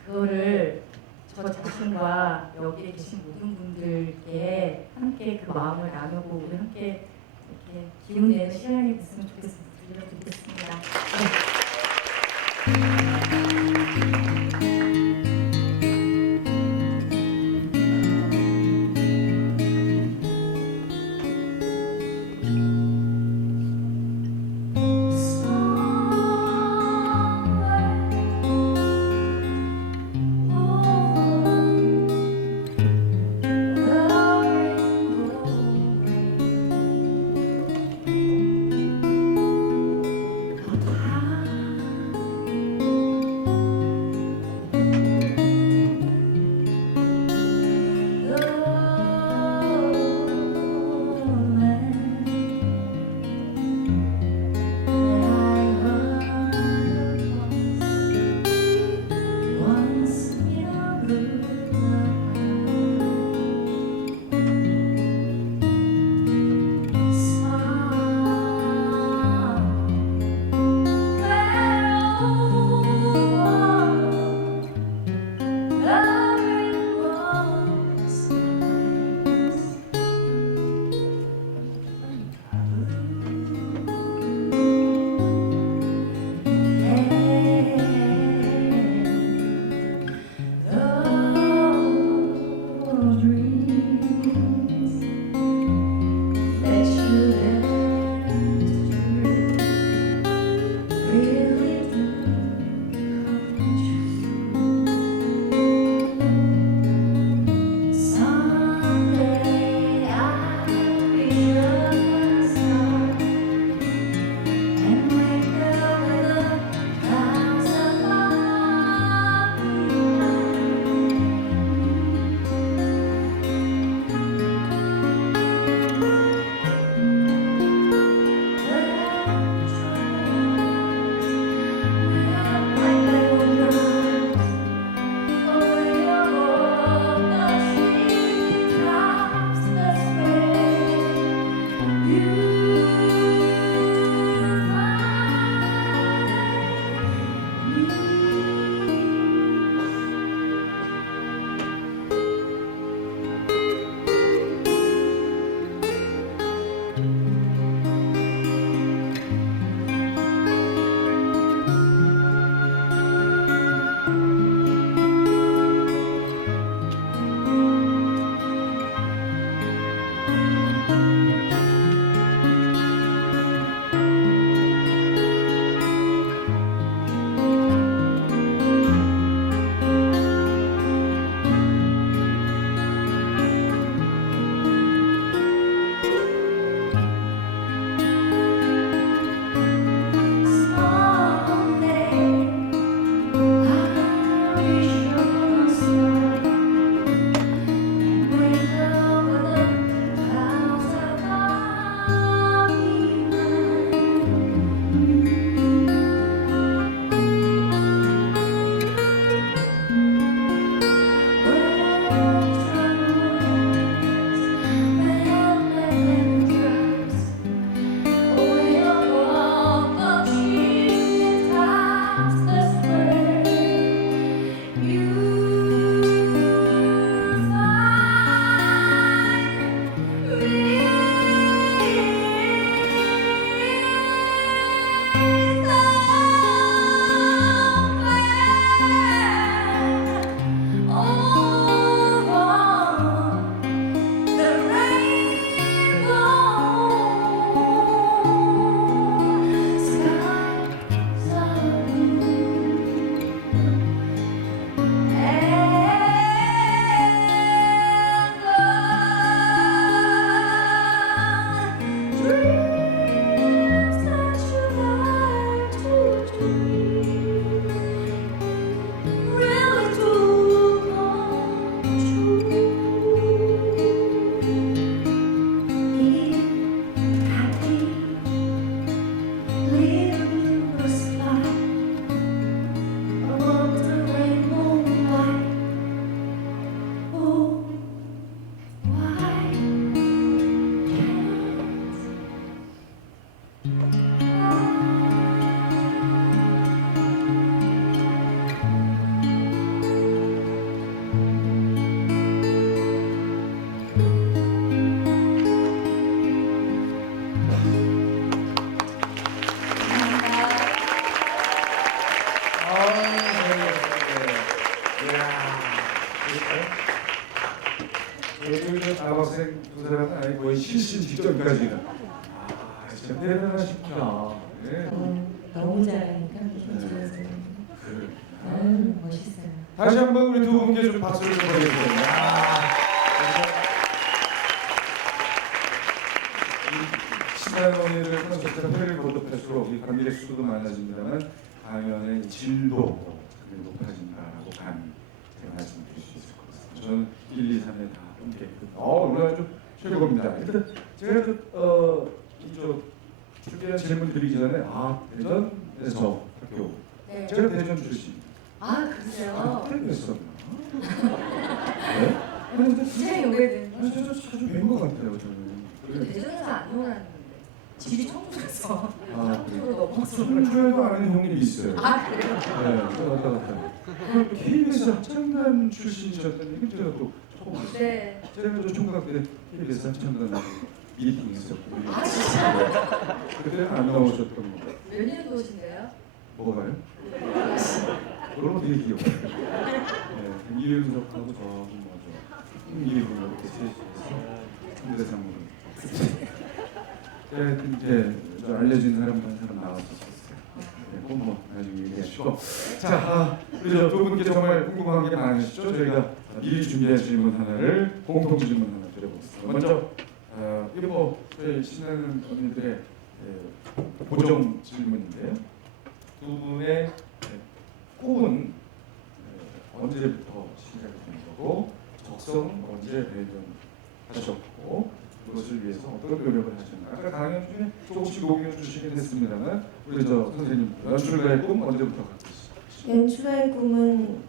그거를 저 자신과 여기에 계신 모든 분들께 함께 그 마음을 나누고 우리 함께 이렇게 기운 내는 시간이 됐으면 좋겠습니다. 들려드리겠습니다. 저희 남학생 두 사람은 아니 거의 실신 직전까지. 진짜 대단하십니다. 네. 너무 잘하니까 멋있어요. 다시 한번 우리 두 분께 좀 박수를 보내주세요. 신나는 언니들 콘서트가 회를 거듭할수록 이 관객의 수도 많아집니다만 강연의 질도 높아진다라고 감히 제가 말씀드릴 수 있을 것 같습니다. 저는 1, 2, 3에 다 함께 오늘 아주 최고입니다. 일단 제가 이쪽 준비한 질문 드리기 전에 대전에서 학교 네. 제가 대전 출신. 그러세요? 그랬었나? 네? 근데 굉장히 오래된. 저 자주 뵌것 같아요 저는. 대전에서 안 놀았는데 집이 청주에서 그래요? 청주로 넘어서. 저희도 아는 형님이 있어요. 그래요? 네, 왔다 갔다. KBS 합창단 출신이셨다는 얘기 제가 또 처음 봤어요. 네. 제가 저 총각 때 KBS 합창단 미팅 있었고. 진짜? 그때는 안 나오셨던 거. 몇 년도신데요? 뭐가요? 그런 거 되게 기억해요. 네, 이윤석하고 저하고 김기훈 이렇게 셋이서 상대상으로. 하여튼 이제 저 알려진 사람 한 사람 나왔었어요. 네, 그건 뭐 나중에 얘기하시고. 자, 우리 저 두 분께 정말 궁금한 게 많으시죠? 저희가 미리 준비한 질문 하나를 공통 질문 하나 드려보겠습니다. 먼저 이거 뭐 저희 신나는 언니들의 고정 질문인데요. 두 분의 꿈은 언제부터 시작이 된 거고 적성은 언제 발견하셨고 그것을 위해서 어떤 노력을 하셨나? 아까 강연 중에 조금씩 녹여 주시긴 했습니다만 우리 저 선생님 연출가의 꿈 언제부터 갖고 있어요? 연출할 꿈은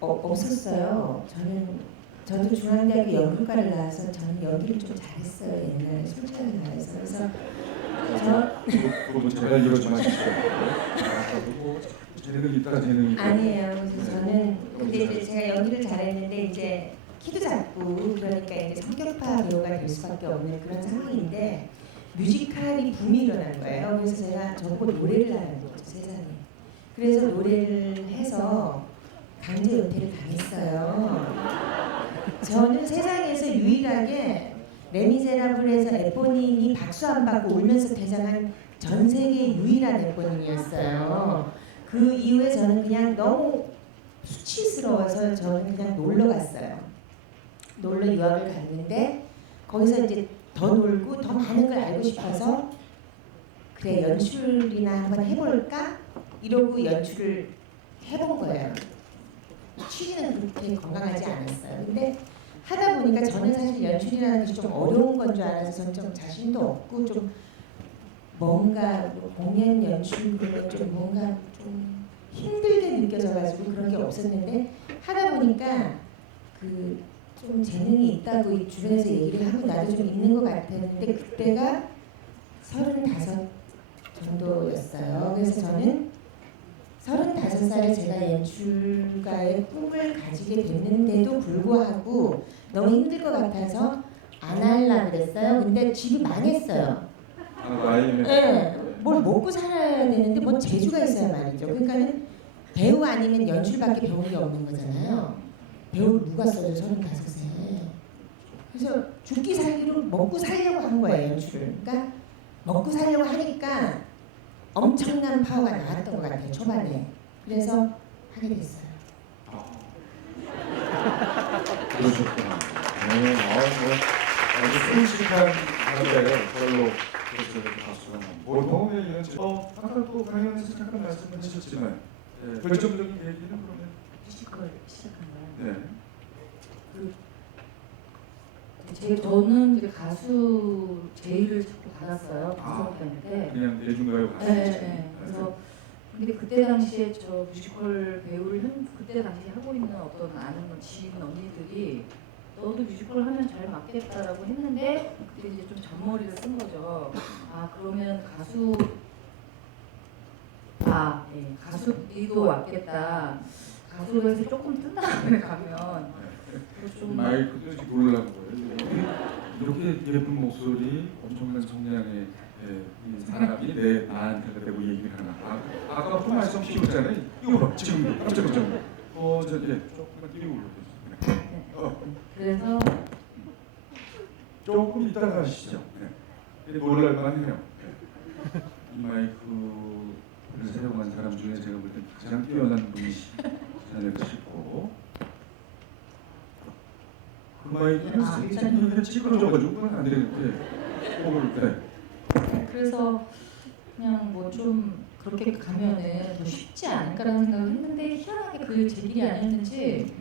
없었어요. 저도 중앙대학교 연극과를 나와서 저는 연기를 좀 잘했어요. 옛날에 솔직하게 말해서. 그래서 그거 제가 이러지 마시죠. 뭐 재능이 있다 재능이 있다. 아니에요. 그래서 저는 근데 이제 제가 연기를 잘했는데 이제 키도 작고 그러니까 이제 성격파 배우가 될 수밖에 없는 그런 상황인데 뮤지컬이 붐이 일어난 거예요. 그래서 제가 저보고 노래를 하는 거죠 세상에. 그래서 노래를 해서 강제 은퇴를 당했어요. 저는 세상에서 유일하게 레미제라블에서 에포닌이 박수 안 받고 울면서 퇴장한 전 세계 유일한 에포닌이었어요. 그 이후에 저는 그냥 너무 수치스러워서 저는 그냥 놀러 갔어요. 놀러 유학을 갔는데 거기서 이제 더 놀고 더 많은 걸 알고 싶어서 그래 연출이나 한번 해볼까? 이러고 연출을 해본 거예요. 취지는 그렇게 건강하지 않았어요. 근데 하다 보니까 저는 사실 연출이라는 것이 좀 어려운 건 줄 알아서 저는 좀 자신도 없고 좀 뭔가 뭐 공연 연출도 좀 뭔가 좀 힘들게 느껴져가지고 그런 게 없었는데 하다 보니까 그 좀 재능이 있다고 주변에서 얘기를 하고 나도 좀 있는 것 같았는데 그때가 35 정도였어요. 그래서 저는 35살에 제가 연출가의 꿈을 가지게 됐는데도 불구하고 너무 힘들 것 같아서 안 하려고 그랬어요. 근데 집이 망했어요. 네, 뭘 먹고 살아야 되는데 뭐 재주가 있어야 말이죠. 그러니까는 배우 아니면 연출밖에 배운 게 없는 거잖아요. 배우를 누가 써요 35세. 그래서 죽기 살기로 먹고 살려고 한 거예요 연출을. 그러니까 먹고 살려고 하니까 엄청난 파워가 나왔던 것 같아요 초반에. 그래서 하게 됐어요. 그러셨구나. 네, 아주 솔직한 사람이에요. 별로 그렇게 가수가 보통의 이런 아까 또 강연에서 잠깐 말씀하셨지만 결정적인 계기는 그러면 뮤지컬 시작한 거예요. 네. 저는 이제 가수 제의를 자꾸 받았어요. 구성편인데. 그냥 대중가요 가수. 네. 그래서 근데 그때 당시에 저 뮤지컬 배우를 그때 당시 하고 있는 어떤 아는 지인 언니들이 너도 뮤지컬 하면 잘 맞겠다라고 했는데 그때 이제 좀 잔머리를 쓴 거죠. 그러면 가수비도 왔겠다. 가수에서 조금 뜬 다음에 가면 좀 마이크도 이렇게 놀라는 거예요. 이렇게 예쁜 목소리, 엄청난 성량의 이 사람이 내 나한테 대고 얘기를 하나. 아까 말씀 피웠잖아요. 이거 봐, 지금 깜짝 조금만 띄우고 그래서 조금 이따가 하시죠. 놀랄만 해요. 이 마이크를 사용한 사람 중에 제가 볼 때 가장 뛰어난 분이지 않을까 싶고, 그 마이크는 살짝 찌그러져가지고 그건 안 되는데 목을 그래서 그냥 뭐 좀 그렇게 가면은 더 쉽지 않을까라는 생각을 했는데 희한하게 그게 제 길이 아니었는지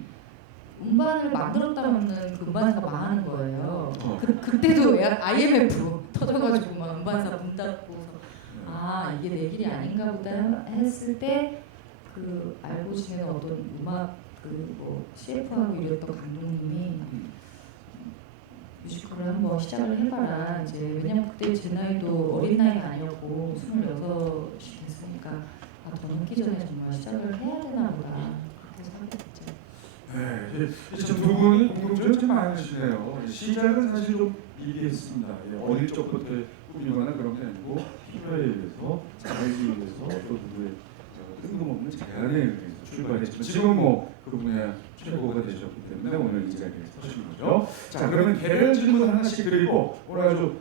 음반을 만들었다 하면 그 음반사가 망하는 거예요. 그때도 IMF 터져가지고 막 음반사 문 닫고 아 이게 내 길이 아닌가 보다 했을 때 그 알고 지내는 어떤 음악 그 뭐 CF하고 일했던 감독님이 뮤지컬을 한번 시작을 해봐라. 이제 왜냐면 그때 제 나이도 어린 나이가 아니었고 26이 됐으니까 아, 더 늦기 전에 정말 시작을 해야 되나 보다. 그렇게 해서 하게 됐죠. 네, 지금 두 분이 공통점이 좀 많으시네요. 시작은 사실 좀 미비했습니다. 어릴 적부터 꾸미거나 그런 게 아니고 필요에 의해서 자라기 위해서 또 누구의 뜬금없는 제안에 의해서 출발했지만 지금은 그 분야 최고가 되셨기 때문에 오늘 이 자리에 서신 거죠. 자, 그러면 개별 질문 하나씩 드리고 오늘 아주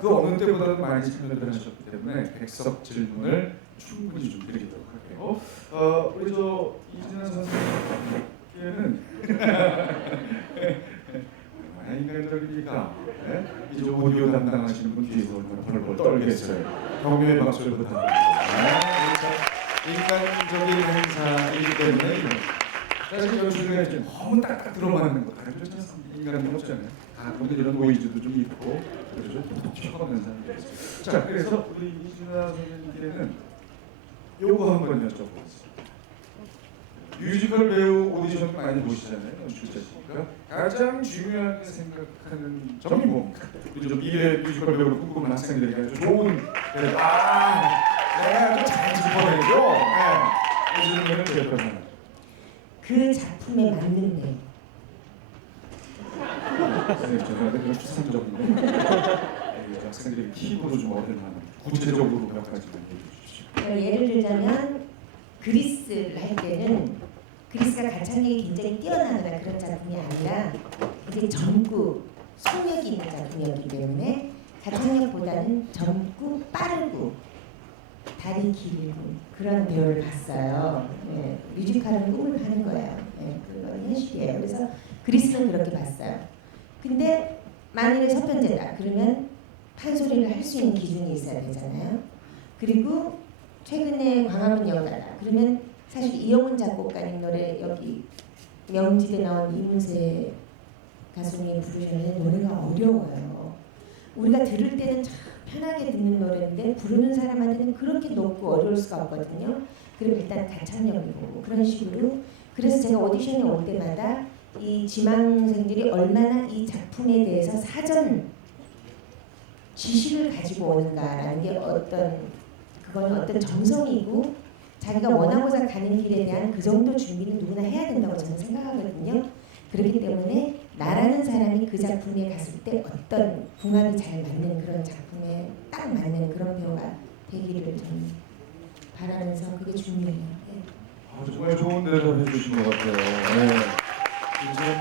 그 어느 때보다도 많이 참여를 하셨기 때문에 백석 질문을 충분히 좀 드리도록 할게요. 우리 이진아 선생님께는 얼마나 인간적입니까? 네? 이제 오디오 담당하시는 분 뒤에서 얼마나 벌벌 떨겠어요. 경례의 박수를 부탁드립니다. 인간적인 행사이기 때문에 사실 요즘에 좀 너무 딱딱 들어맞는 거 다른 그렇지 않습니까? 인간은 없잖아요. 가끔은 이런 노이즈도 좀 있고 그래서 좀 촉하는 사람들이 있어요. 자, 그래서 우리 이진아 선생님께는 요거 한번 여쭤보겠습니다. 뮤지컬 배우 오디션 많이 보시잖아요. 연출자시니까 가장 중요하게 생각하는 점이 뭡니까? 우리 좀 미래 뮤지컬 배우로 꿈꾸는 학생들에게 아주 좋은 내가 좀 잘 짚어내죠. 이 질문을 제가 그 작품에 맞는 데 선생님 죄송한데 그건 추상적인데 학생들이 팁으로 좀 얻을 만한 구체적으로 몇 가지만 얘기해 주십시오. 예를 들자면 그리스를 할 때는 그리스가 가창력이 굉장히 뛰어나거나 그런 작품이 아니라 굉장히 젊고 속력이 있는 작품이었기 때문에 가창력보다는 젊고 빠르고 다리 길고 그런 배우를 봤어요. 네, 뮤지컬은 꿈을 파는 거예요. 네, 그건 현실이에요. 그래서 그리스는 그렇게 봤어요. 근데 만일에 첫 번째다 그러면 판소리를 할 수 있는 기준이 있어야 되잖아요. 그리고 최근에 광화문 연가다 그러면 사실 이영훈 작곡가님 노래 여기 명지대 나온 이문세 가수님이 부르시는 노래가 어려워요. 우리가 들을 때는 참 편하게 듣는 노래인데 부르는 사람한테는 그렇게 높고 어려울 수가 없거든요. 그럼 일단 가창력을 보고 그런 식으로 그래서 제가 오디션에 올 때마다 이 지망생들이 얼마나 이 작품에 대해서 사전 지식을 가지고 오는가라는 게 그건 어떤 정성이고 자기가 원하고자 가는 길에 대한 그 정도 준비는 누구나 해야 된다고 저는 생각하거든요. 그렇기 때문에 나라는 사람이 그 작품에 갔을 때 어떤 궁합이 잘 맞는 그런 작품에 딱 맞는 그런 배우가 되기를 좀 바라면서 그게 중요해요. 네. 정말 좋은 대답 해주신 것 같아요. 네. 이제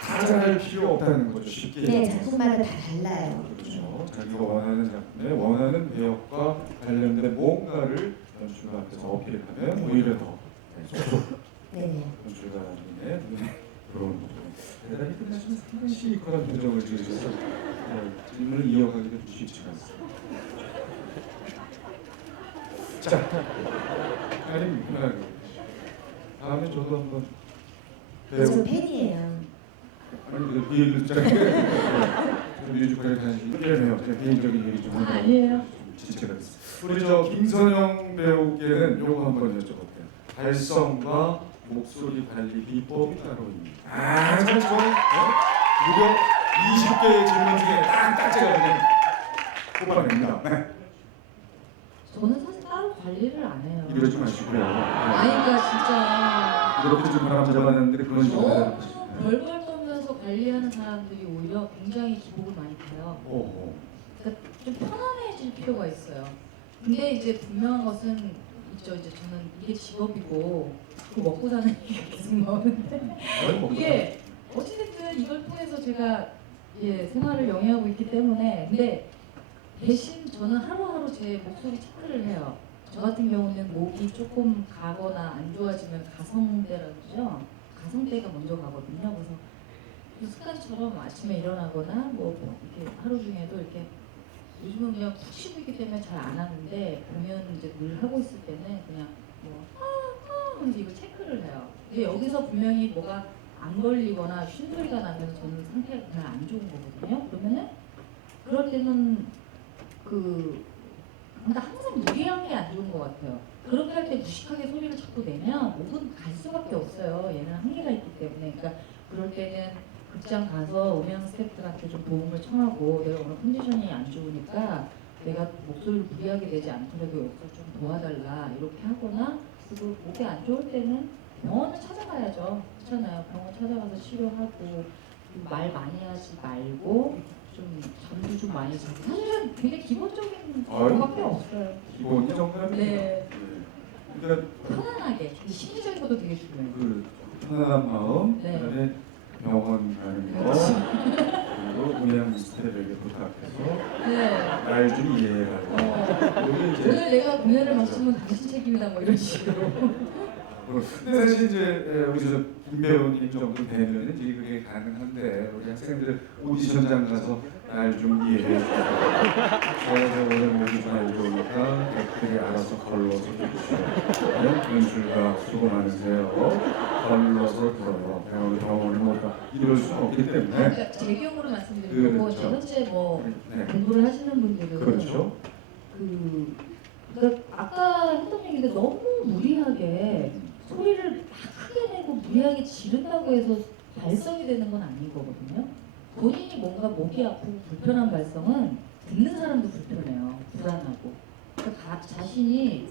다 잘할 필요 없다는 거죠. 쉽게. 네, 작품마다 다 달라요. 그렇죠. 자기가 원하는 작품에 원하는 배역과 관련된 뭔가를 연출 앞에서 어필하면 오히려 더 네. 연출가님의 눈에 들어오는 거죠. 대단히 끝나시면 상당히 시니컬한 표정을 지으셔서 질문을 이어가기가 쉽지 않습니다. 자, 아니 편하게. 다음에 저도 한번 저 팬이에요. 아니 그 비일장에 뮤지컬에 다니시 이래요. 제가 개인적인 얘기 좀 하고 아니에요. 지체하겠습니다. 우리 김선영 배우께는 요거 한번 여쭤볼게요. 발성과 목소리 관리 비법이 따로 있습니다. 사실 저는 무려 20개의 질문 중에 딱 제가 그냥 뽑아냅니다. 네. 저는 사실 따로 관리를 안 해요. 이러지 마시고요. 아니 그러니까 진짜 이렇게 좀 바람 잡아냈는데 그런 식으로 너무 벌벌 떨면서 관리하는 사람들이 오히려 굉장히 기복을 많이 타요. 오호. 그러니까 좀 편안해질 필요가 있어요. 근데 이제 분명한 것은 있죠. 이제 저는 이게 직업이고 그 먹고 사는 얘기가 계속 나오는데 이게 어찌됐든 이걸 통해서 제가 생활을 영위하고 있기 때문에 근데 대신 저는 하루하루 제 목소리 체크를 해요. 저 같은 경우는 목이 조금 가거나 안 좋아지면 가성대라고 그러죠. 가성대가 먼저 가거든요. 그래서 그 습관처럼 아침에 일어나거나 뭐 이렇게 하루 중에도 이렇게 요즘은 그냥 푹 쉬고 있기 때문에 잘 안 하는데 보면 이제 늘 하고 있을 때는 그냥 하면서 이거 체크를 해요. 근데 여기서 분명히 뭐가 안 걸리거나 쉰 소리가 나면 저는 상태가 그냥 안 좋은 거거든요. 그러면은 그럴 때는 근데 항상 무리한 게 안 좋은 것 같아요. 그렇게 할 때 무식하게 소리를 자꾸 내면 목은 갈 수밖에 없어요. 얘는 한계가 있기 때문에. 그러니까 그럴 때는 극장 가서 음향 스태프들한테 좀 도움을 청하고 내가 오늘 컨디션이 안 좋으니까 내가 목소리를 무리하게 내지 않더라도 여기서 좀 도와달라 이렇게 하거나 그리고 목이 안 좋을 때는 병원을 찾아가야죠. 그렇잖아요. 병원 찾아가서 치료하고 말 많이 하지 말고 좀 잠도 좀 많이 자고 사실은 되게 기본적인 거밖에 없어요. 기본이 정답입니다. 네. 그러니까 편안하게 심리적인 것도 되게 중요해요. 그 편안한 마음, 네. 그다음에 병원 가는 거, 그렇지. 그리고 음향 스태프에게 부탁해서 네. 날 좀 이해해달라. 이게 이제 오늘 내가 공연을 마치면 당신 책임이다 뭐 이런 식으로. 근데 사실 이제 우리 저 김배우님 정도 되면은 이제 그게 가능한데 우리 학생들 오디션장 가서 날 좀 이해해 주고 제가 오늘 목이 좀 안 좋으니까 댓글에 알아서 걸러서 주시고 연출가 수고 많으세요. 걸러서 들어요. 병원을 못 가. 이럴 수는 없기 때문에 그러니까 제 경우로 말씀드리면 그렇죠. 전체 뭐 네. 공부를 하시는 분들은 그렇죠. 그러니까 아까 했던 얘기인데 너무 무리하게 소리를 막 크게 내고 무리하게 지른다고 해서 발성이 되는 건 아닌 거거든요. 본인이 뭔가 목이 아프고 불편한 발성은 듣는 사람도 불편해요. 불안하고. 그러니까 자신이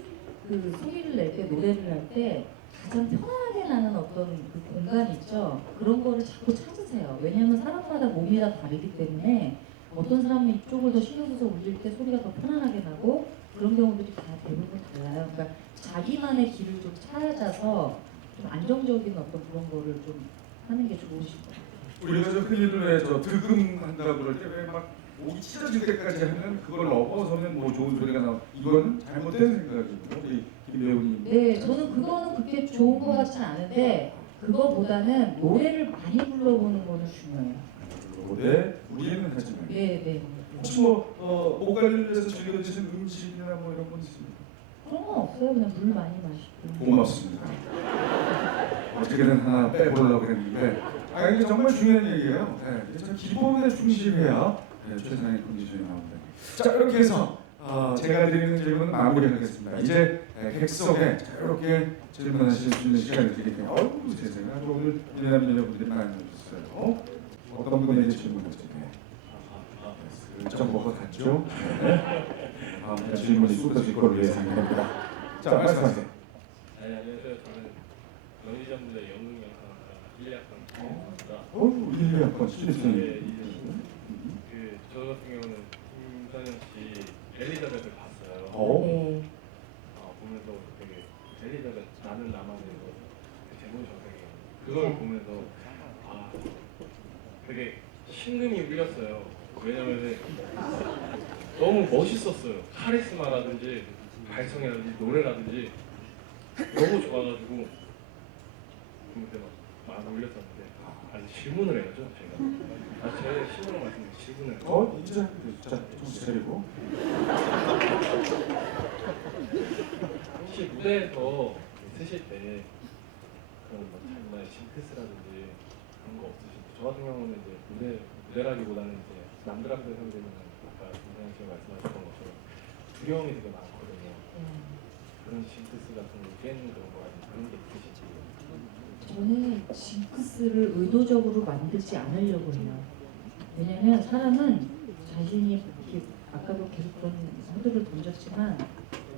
그 소리를 낼 때, 노래를 할 때 가장 편안하게 나는 어떤 그 공간 있죠. 그런 거를 자꾸 찾으세요. 왜냐하면 사람마다 몸이 다 다르기 때문에 어떤 사람은 이쪽을 더 신경 써서 울릴 때 소리가 더 편안하게 나고 그런 경우들이 다 대부분 달라요. 그러니까 자기만의 길을 좀 찾아서 좀 안정적인 어떤 그런 거를 좀 하는 게 좋으실 것 같아요. 우리가 저 흔히들 왜저 득음한다고 그럴 때 왜 막 목이 찢어질 때까지 하면 그걸 넘어서면 뭐 좋은 소리가 나오. 이거는 잘못된 생각이고 우리 김 배우님. 네, 저는 그거는 그렇게 좋은 것 같지는 않은데 그거보다는 노래를 많이 불러보는 거는 중요해요. 네, 우리는 하지만. 네, 네. 혹시 목 관리를 위해서 즐겨 드시는 음식이나 뭐 이런 건 있습니까? 그런 건 없어요. 그냥 물 많이 마시고. 고맙습니다. 어떻게든 하나 빼보려고 했는데 이게 정말 중요한 얘기예요. 네, 참 기본에 충실해야 최상의 컨디션이 나옵니다. 자, 이렇게 해서 제가 드리는 질문은 마무리하겠습니다. 이제 객석에 자유롭게 질문하실 수 있는 시간을 드릴게요. 어이구 세상에 아주 오늘 미남 여러분들이 많이 오셨어요. 어떤 분에게 질문하실까요? 슬쩍 먹어갔죠? 네. 다음 질문이 쏟아질 걸로 예상이 됩니다. 자, 말씀하세요. 안녕하세요. 저는 연희전문대 영웅영상학과 1학번입니다. 우리 약간 신입생. 저 같은 경우는 김선영 씨 엘리자벳을 봤어요. 네. 보면서 되게 엘리자벳 나는 나만의 그 제목 정색이에요. 그걸 보면서 되게 심금이 울렸어요. 왜냐면은 너무 멋있었어요. 카리스마라든지 발성이라든지 노래라든지 너무 좋아가지고 그때 막 울렸었는데 질문을 해야죠 제가. 제 신으로 말씀드린 질문을. 이제 자, 정신 차리고. 혹시 무대에서 쓰실 때 그런 뭐 자기만의 징크스라든지 그런 거 없으신지? 저 같은 경우는 이제 무대라기보다는 이제 남들한테 상대는 아까 김상현 씨가 말씀하셨던 것처럼 두려움이 되게 많거든요. 그런 징크스 같은 거 깨는 그런 거 아니면 그런 게 있으신지? 저는 징크스를 의도적으로 만들지 않으려고 해요. 왜냐면 사람은 자신이 이렇게 아까도 계속 그런 화두를 던졌지만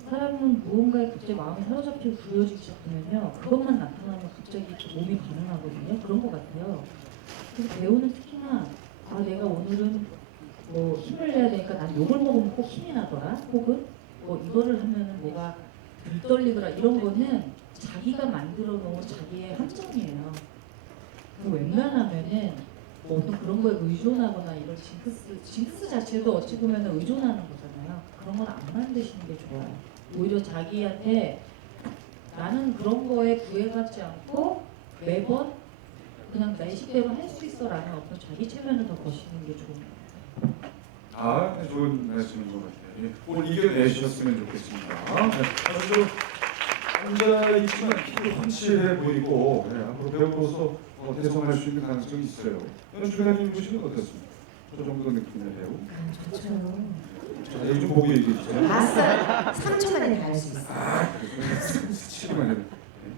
사람은 무언가에 갑자기 마음이 사로잡히고 부여지기 시작하면요 그것만 나타나면 갑자기 몸이 반응하거든요. 그런 것 같아요. 그래서 배우는 특히나 내가 오늘은 뭐 힘을 내야 되니까 난 요걸 먹으면 꼭 힘이 나더라. 혹은 뭐 이거를 하면은 뭐가 덜 떨리더라. 이런 거는 자기가 만들어 놓은 자기의 함정이에요. 그 웬만하면은 뭐 어떤 그런 거에 의존하거나 이런 징크스 자체도 어찌 보면 의존하는 거잖아요. 그런 건 안 만드시는 게 좋아요. 오히려 자기한테 나는 그런 거에 구애받지 않고 매번 그냥 내 식대로 할 수 있어라는 어떤 자기 체면을 더 거시는 게 좋은 거예요. 아, 좋은 말씀인 것 같아요. 예, 오늘 이겨내셨으면 좋겠습니다. 네, 아주 앉아있지만 키도 확실해 보이고 네, 앞으로 배우로서 대성할 수 있는 가능성이 있어요. 연출가님 보시면 어떻습니까? 저 정도 느낌의 배우. 아, 좋죠. 자, 여기 좀 보고 얘기해 주세요. 봤어요. 3초 만에 다 할 수 있어요. 아, 그래서 스치기만 해도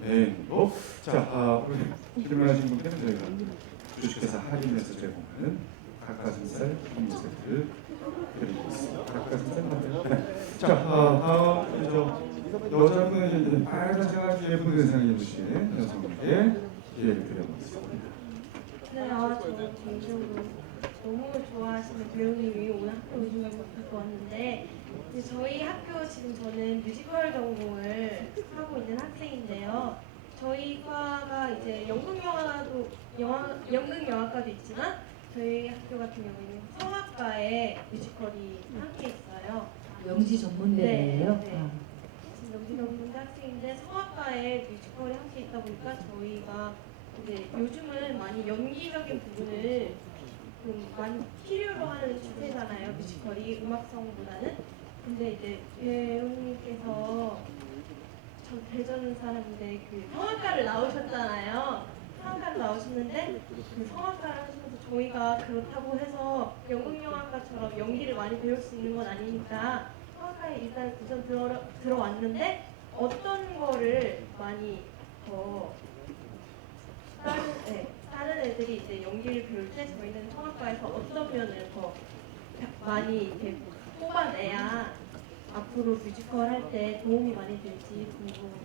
배우로. 자, 우리 질문하신 분께는 저희가 주식회사 할인해서 제공하는 닭가슴살 선물 세트를 드리고 있습니다. 닭가슴살 네. 자, 여자분은 이제 빨간색 예쁜 의상 입으신 여성에게 기회를 드려보겠습니다. 네, 저 개인적으로 너무 좋아하시는 배우님이 오늘 학교 오시면 듣고 왔는데 이제 저희 학교 지금 저는 뮤지컬 전공을 하고 있는 학생인데요. 저희 과가 이제 연극영화과도 있지만 저희 학교 같은 경우에는 성악과에 뮤지컬이 함께 있어요. 영지 전문대예요. 네, 네. 지금 연기전문대 학생인데 성악과에 뮤지컬이 함께 있다 보니까 저희가 이제 요즘은 많이 연기적인 부분을 좀 많이 필요로 하는 추세잖아요. 뮤지컬이 음악성보다는. 근데 이제 배우님께서 저 대전 사람인데 그 성악과를 나오셨잖아요. 성악과를 나오셨는데 그 성악과를 하시면서 저희가 그렇다고 해서 연극영화과처럼 연기를 많이 배울 수 있는 건 아니니까 성악과에 일단 우선 들어왔는데 어떤 거를 많이 더 다른 애들이 이제 연기를 배울 때 저희는 성악과에서 어떤 면을 더 많이 이렇게 뽑아내야 앞으로 뮤지컬 할 때 도움이 많이 될지 궁금해요.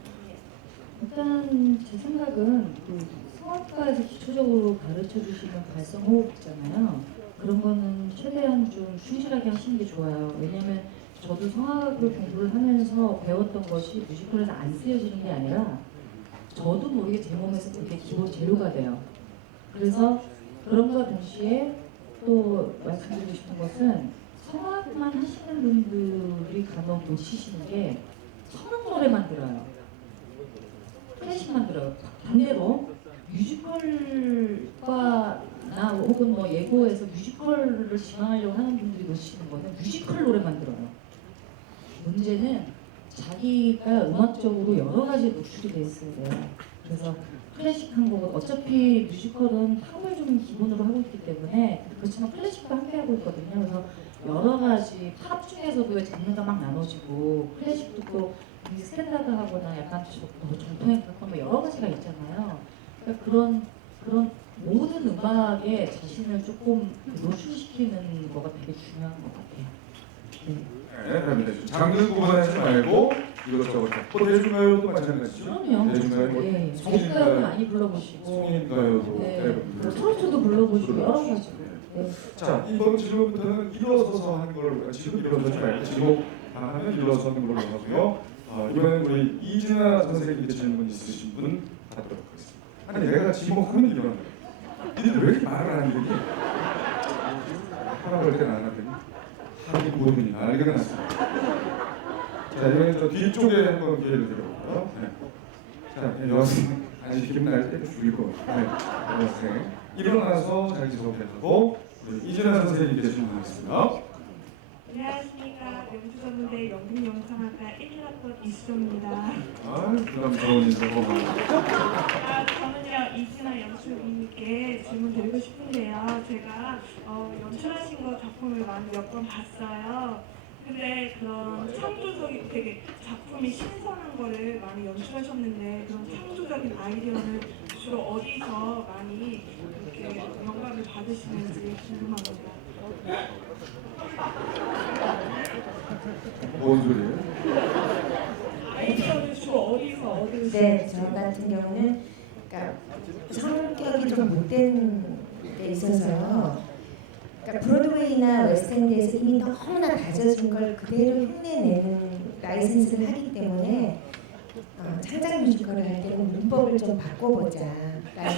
일단 제 생각은 그 성악과에서 기초적으로 가르쳐 주시는 발성호흡 있잖아요. 그런 거는 최대한 좀 충실하게 하시는 게 좋아요. 왜냐면 저도 성악을 공부를 하면서 배웠던 것이 뮤지컬에서 안 쓰여지는 게 아니라 저도 모르게 제 몸에서 그게 기본 재료가 돼요. 그래서 그런과 동시에 또 말씀드리고 싶은 것은 성악만 하시는 분들이 간혹 놓치시는 게 성악 노래만 들어요. 클래식만 들어요. 반대로 뮤지컬과나 혹은 뭐 예고에서 뮤지컬을 지망하려고 하는 분들이 놓치는 거는 뮤지컬 노래만 들어요. 문제는 자기가 음악적으로 여러 가지 노출이 돼 있어야 돼요. 그래서 클래식한 곡은 어차피 뮤지컬은 팝을 좀 기본으로 하고 있기 때문에 그렇지만 클래식도 함께 하고 있거든요. 그래서 여러 가지 팝 중에서도 왜 장르가 막 나눠지고 클래식도 또 스탠다드하거나 약간 정통에 가까운 뭐 여러 가지가 있잖아요. 그러니까 그런 모든 음악에 자신을 조금 노출시키는 거가 되게 중요한 것 같아요. 네. 네, 그럼 장르 구분하지 말고 이것저것 또 대중가요도 마찬가지죠. 그럼요. 대중가요, 네. 성인가요, 성인가요도 많이 불러보시고, 성인가요도 네. 뭐 트로트도 불러보시고 여러 가지. 네. 자, 이번 질문부터는 일어서서 하는 걸로 지금 일어서지 말고 지금 하면 일어서 하는 걸로 하고요. 이번엔 우리 이진아 선생님께 질문 있으신 분 받도록 하겠습니다. 아니 내가 지목하면 일어나. 니들 왜 이렇게 말을 안 되니? 하라고 할 때는 안 하더니 하긴 모르니 안 하기가 낫습니다. 자, 이번엔 저 뒤쪽에 한번 기회를 드려볼까요? 네. 자, 여학생 아직 기분 날 때도 죽이고 네, 여학생 일어나서 자기소개하고 우리 이진아 선생님께 질문하겠습니다. 안녕하십니까. 명주전문대 연극영상학과 1학번 이수정입니다. 부담스러운 인사 고마워요. 저는요 이진아 연출님께 질문 드리고 싶은데요. 제가 연출하신 거 작품을 많이 몇 번 봤어요. 근데 그런 창조적인 되게 작품이 신선한 거를 많이 연출하셨는데 그런 창조적인 아이디어는 주로 어디서 많이 이렇게 영감을 받으시는지 궁금합니다. 뭔 소리예요? 아이디어를 주로 어디서 얻으시는지. 네, 저 같은 경우는 그러니까 성격이 좀 못된 데 있어서요. 그러니까 브로드웨이나 웨스트엔드에서 이미 너무나 다져진 걸 그대로 흉내내는 라이센스를 하기 때문에 창작 뮤지컬을 할 때는 문법을 좀 바꿔보자. 그러니까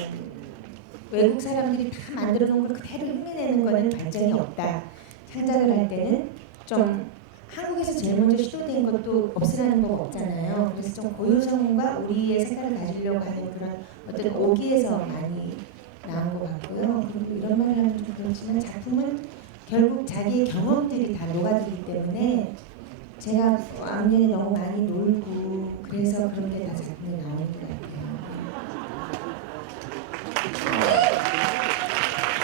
외국 사람들이 다 만들어 놓은 걸 그대로 흉내내는 거는 발전이 없다. 창작을 할 때는 좀 한국에서 제일 먼저 시도된 것도 없으라는 법 없잖아요. 그래서 좀 고유성과 우리의 색깔을 가지려고 하는 그런 어떤 오기에서 많이 나온 것 같고요. 그리고 이런 말을 하면 좀 그렇지만 작품은 결국 자기의 경험들이 다 녹아들기 때문에 제가 왕년에 너무 많이 놀고 그래서 그런 게 다 작품이 나오는 것 같아요.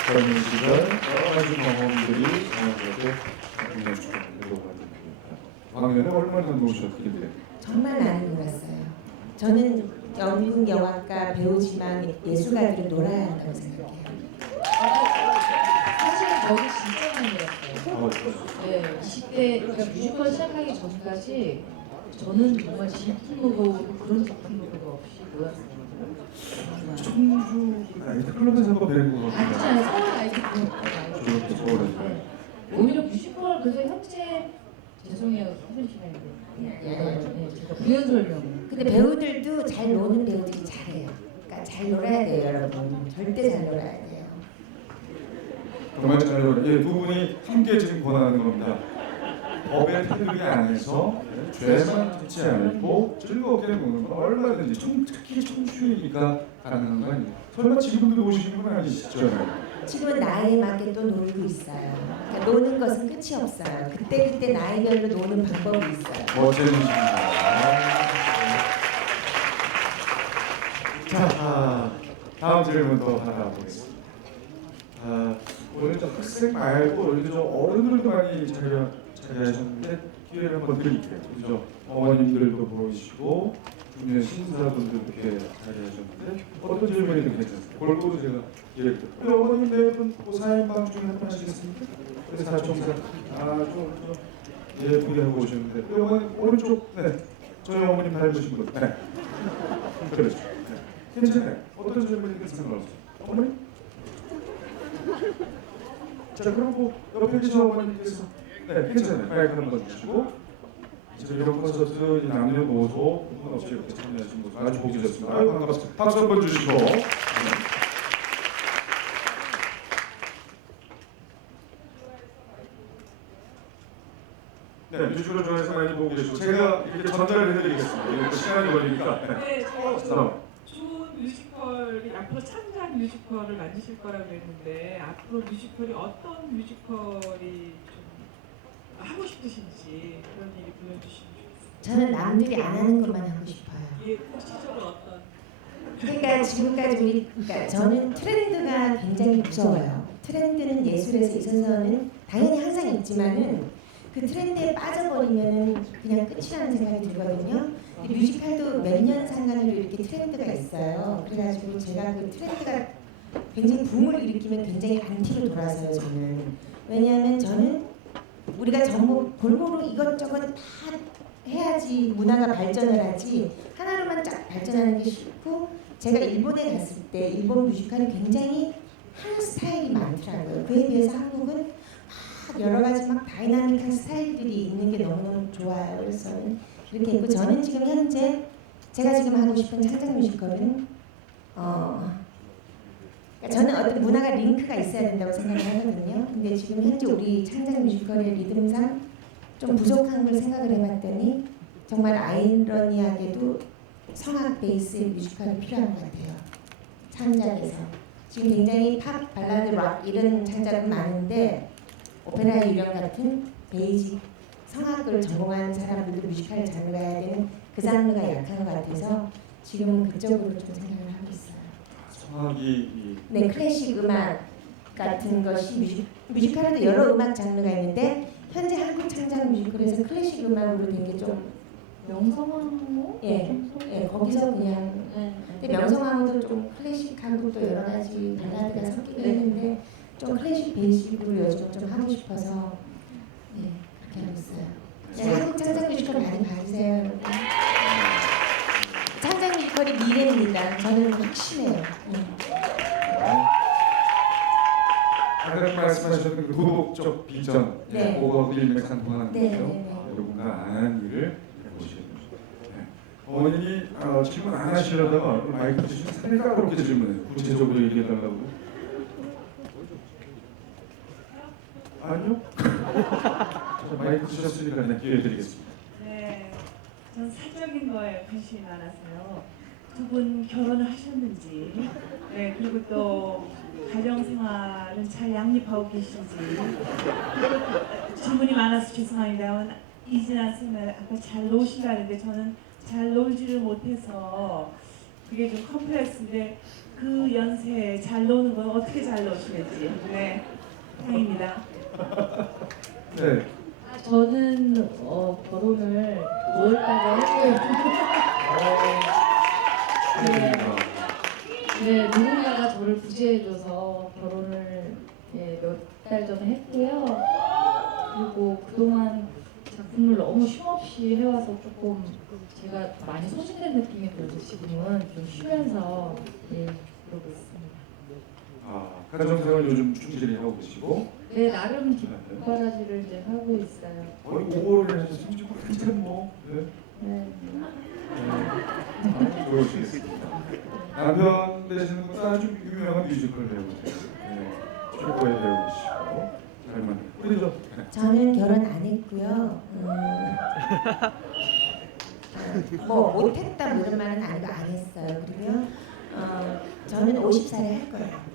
젊은 시절 여러 가지 경험들이 저한테 작품의 주인공으로 만듭니다. 왕년에 얼마나 노셨길래? 정말 많이 놀았어요. 저는 연극, 영화과, 배우지만 예술가들은 놀아야 한다고 생각해요. 사실 저도 진짜 많이 놀았어요. 네, 20대 그러니까 뮤지컬 시작하기 전까지 저는 정말 질풍노도 그런 질풍노도가 없이 놀았어요. 청주 나이트클럽에서 한번 뵌 것 같아요. 아니잖아요. 서울 아이들 저도 서울에서. 오히려 뮤지컬 그래서 현재 죄송해요 선생님 시간인데 제가 부연 설명. 근데 배우들도 잘 노는 배우들이 잘해요. 그러니까 잘 놀아야 돼요, 여러분. 절대 잘 놀아야 돼요. 정말 잘 놀아요. 예, 두 분이 함께 지금 권하는 겁니다. 법의 테두리 안에서 죄만 짓지 않고 즐겁게 노는 건 얼마든지 특히 청춘이니까 가능한 거 아니에요? 설마 지금도 노시는 건 아니시죠? 지금은 나이에 맞게 또 놀고 있어요. 그러니까 노는 것은 끝이 없어요. 그때 나이별로 노는 방법이 있어요. 멋쟁이십니다. 자, 다음 질문 또 하나 보겠습니다. 오늘 좀 학생 말고 여기 좀 어른들도 많이 자리하셨는데 기회를 한번 드릴게요. 그죠? 어머님들도 보이시고 중년 신사분들도 이렇게 자리하셨는데 어떤 질문이든 괜찮습니다. 골고루 제가 예를 들어 어머님 네분 4인방 중에 한 분 하시겠습니까? 그래서 사총사 좀 예쁘게 하고 오셨는데 어머님 오른쪽 네 저희 어머님 닮으신 분 네. 그렇죠. 네. 괜찮아요. 어떤 질문이든 상관없어요. 어머님? 자 그럼 뭐 옆에 계신 어머님께서 네 괜찮아요. 마이크 한번 주시고 지금 이런 콘서트 남녀노소 구분 없이 이렇게 참여하신 모습 아주 보기 좋습니다. 아유 반갑습니다. 박수 한번 주시고 네 뮤지컬을 좋아해서 많이 보고 계시고 제가 이렇게 전달을 해드리겠습니다. 이거 시간이 걸리니까 네, 자, 좋은 뮤지컬이 앞으로 창작 뮤지컬을 만드실 거라고 했는데 앞으로 뮤지컬이 어떤 뮤지컬이 좀 하고 싶으신지 그런 얘기 들려주시면 좋겠습니다. 저는 남들이 안 하는 것만 하고 싶어요. 예, 구체적으로 어떤? 그러니까 지금까지 그러니까 저는 트렌드가 굉장히 무서워요. 트렌드는 예술에서 있어서는 당연히 항상 있지만은 그 트렌드에 빠져버리면은 그냥 끝이라는 생각이 들거든요. 근데 뮤지컬도 몇 년 상간으로 이렇게 트렌드가 있어요. 그래가지고 제가 그 트렌드가 굉장히 붐을 일으키면 굉장히 안티로 돌아서요. 저는 왜냐하면 저는 우리가 전부 골고루 이것저것 다 해야지 문화가 발전을 하지 하나로만 쫙 발전하는 게 싫고 제가 일본에 갔을 때 일본 뮤지컬이 굉장히 한 스타일이 많더라고요. 그에 비해서 한국은 막 여러 가지 막 다이나믹한 스타일들이 있는 게 너무너무 좋아요. 그래서 저는 이렇게 했고 저는 지금 현재 제가 지금 하고 싶은 창작 뮤지컬은 그러니까 저는 어떤 문화가 링크가 있어야 된다고 생각을 하거든요. 근데 지금 현재 우리 창작 뮤지컬의 리듬상 좀 부족한 걸 생각을 해봤더니 정말 아이러니하게도 성악 베이스의 뮤지컬이 필요한 것 같아요. 창작에서 지금 굉장히 팝, 발라드, 락 이런 창작은 많은데 오페라 유령 같은 베이직 성악을 전공한 사람들도 뮤지컬을 잘 가야 되는 그 장르가 약한 것 같아서 지금은 그쪽으로 좀 생각을 하고 있어요. 성악이 네, 클래식 음악 같은 것이 뮤지컬에도 여러 음악 장르가 있는데 현재 한국 창작 뮤지컬에서 클래식 음악으로 된 게 좀 명성황후? 예, 거기서 그냥 근데 명성황후도 좀 클래식하고 또 여러 가지 발라드가 섞이긴 했는데 좀 클래식 베이식으로 요즘 좀 하고 싶어서 네, 그렇게 하고 있어요. 네, 한국 창작 뮤지컬 많이 봐주세요, 여러분. 창작 뮤지컬이 미래입니다. 저는 확신해요. 아까 말씀하셨던 그 도덕적 비전, 네. 그거 일맥상통하는 네, 거죠. 네, 네. 누군가 안 하는 일을 해보시게 됩니다. 네. 어머님이 질문 안 하시려다가 마이크 주시면 상당히 까다롭게 질문해요. 구체적으로 얘기해달라고. 아니요. 마이크 주셨으니까 그냥 기회 드리겠습니다. 네, 전 사적인 거에 관심이 많아서요. 두 분 결혼을 하셨는지, 네, 그리고 또 가정 생활은 잘 양립하고 계신지. 그리고 질문이 많아서 죄송합니다만 이진아 쌤은 아까 잘 노신다는데 저는 잘 놀지를 못해서 그게 좀 컴플렉스인데 그 연세에 잘 노는 건 어떻게 잘 노시는지. 네, 다행입니다. 네. 저는 결혼을 5월달에 했고요. 네, 누군가가 저를 구제해줘서 결혼을 몇 달 전에 했고요. 그리고 그동안 작품을 너무 쉼없이 해와서 조금 제가 많이 소진된 느낌이 들어서 지금은 좀 쉬면서 그러고 있습니다. 가정생활 요즘 충실히 하고 계시고 네, 나름 뒷바라지를 이제 하고 있어요. 거의 5월을 하셨으면 좀 한참 뭐 네. 네. 좋으시겠습니다. 남편 되시는 분은 아주 유명한 뮤지컬 배우세요. 네. 최고의 배우시고 잘 맞는 우리죠. 저는 결혼 안 했고요. 뭐 못했다 뭐 이런 말은 아니고 안 했어요. 그리고요. 저는 50살에 할 거예요.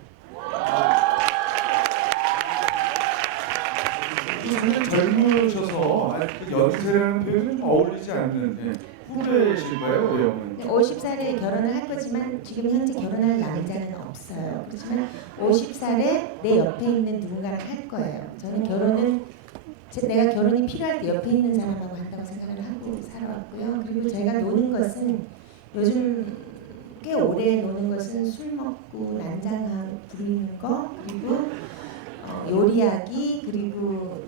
굉장히 젊으셔서 아직 그 연세라는 표현은 좀 어울리지 않는 후배실까요, 우리 어머니? 50살에 결혼을 할 거지만 지금 현재 결혼할 남자는 없어요. 그렇지만 50살에 내 옆에 있는 누군가랑 할 거예요. 저는 결혼은 내가 결혼이 필요할 때 옆에 있는 사람하고 한다고 생각을 하고 살아왔고요. 그리고 제가 노는 것은 요즘 꽤 오래 노는 것은 술 먹고 난장하고 부리는 거 그리고 요리하기 그리고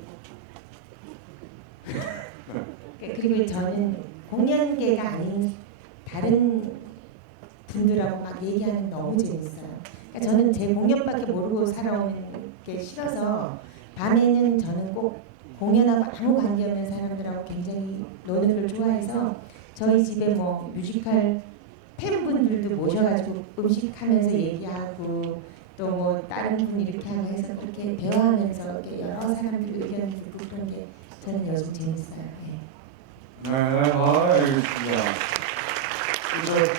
저는 공연계가 아닌 다른 분들하고 막 얘기하는 게 너무 재밌어요. 그러니까 저는 제 공연밖에 모르고 살아오는 게 싫어서 밤에는 저는 꼭 공연하고 아무 관계없는 사람들하고 굉장히 노는 걸 좋아해서 저희 집에 뭐 뮤지컬 팬분들도 모셔가지고 음식하면서 얘기하고 또 뭐 다른 분이 이렇게 하고 해서 그렇게 대화하면서 이렇게 여러 사람들 의견을 듣고 그런 게 저는 요즘 재밌어요. 예. 네, 알겠습니다. 그래서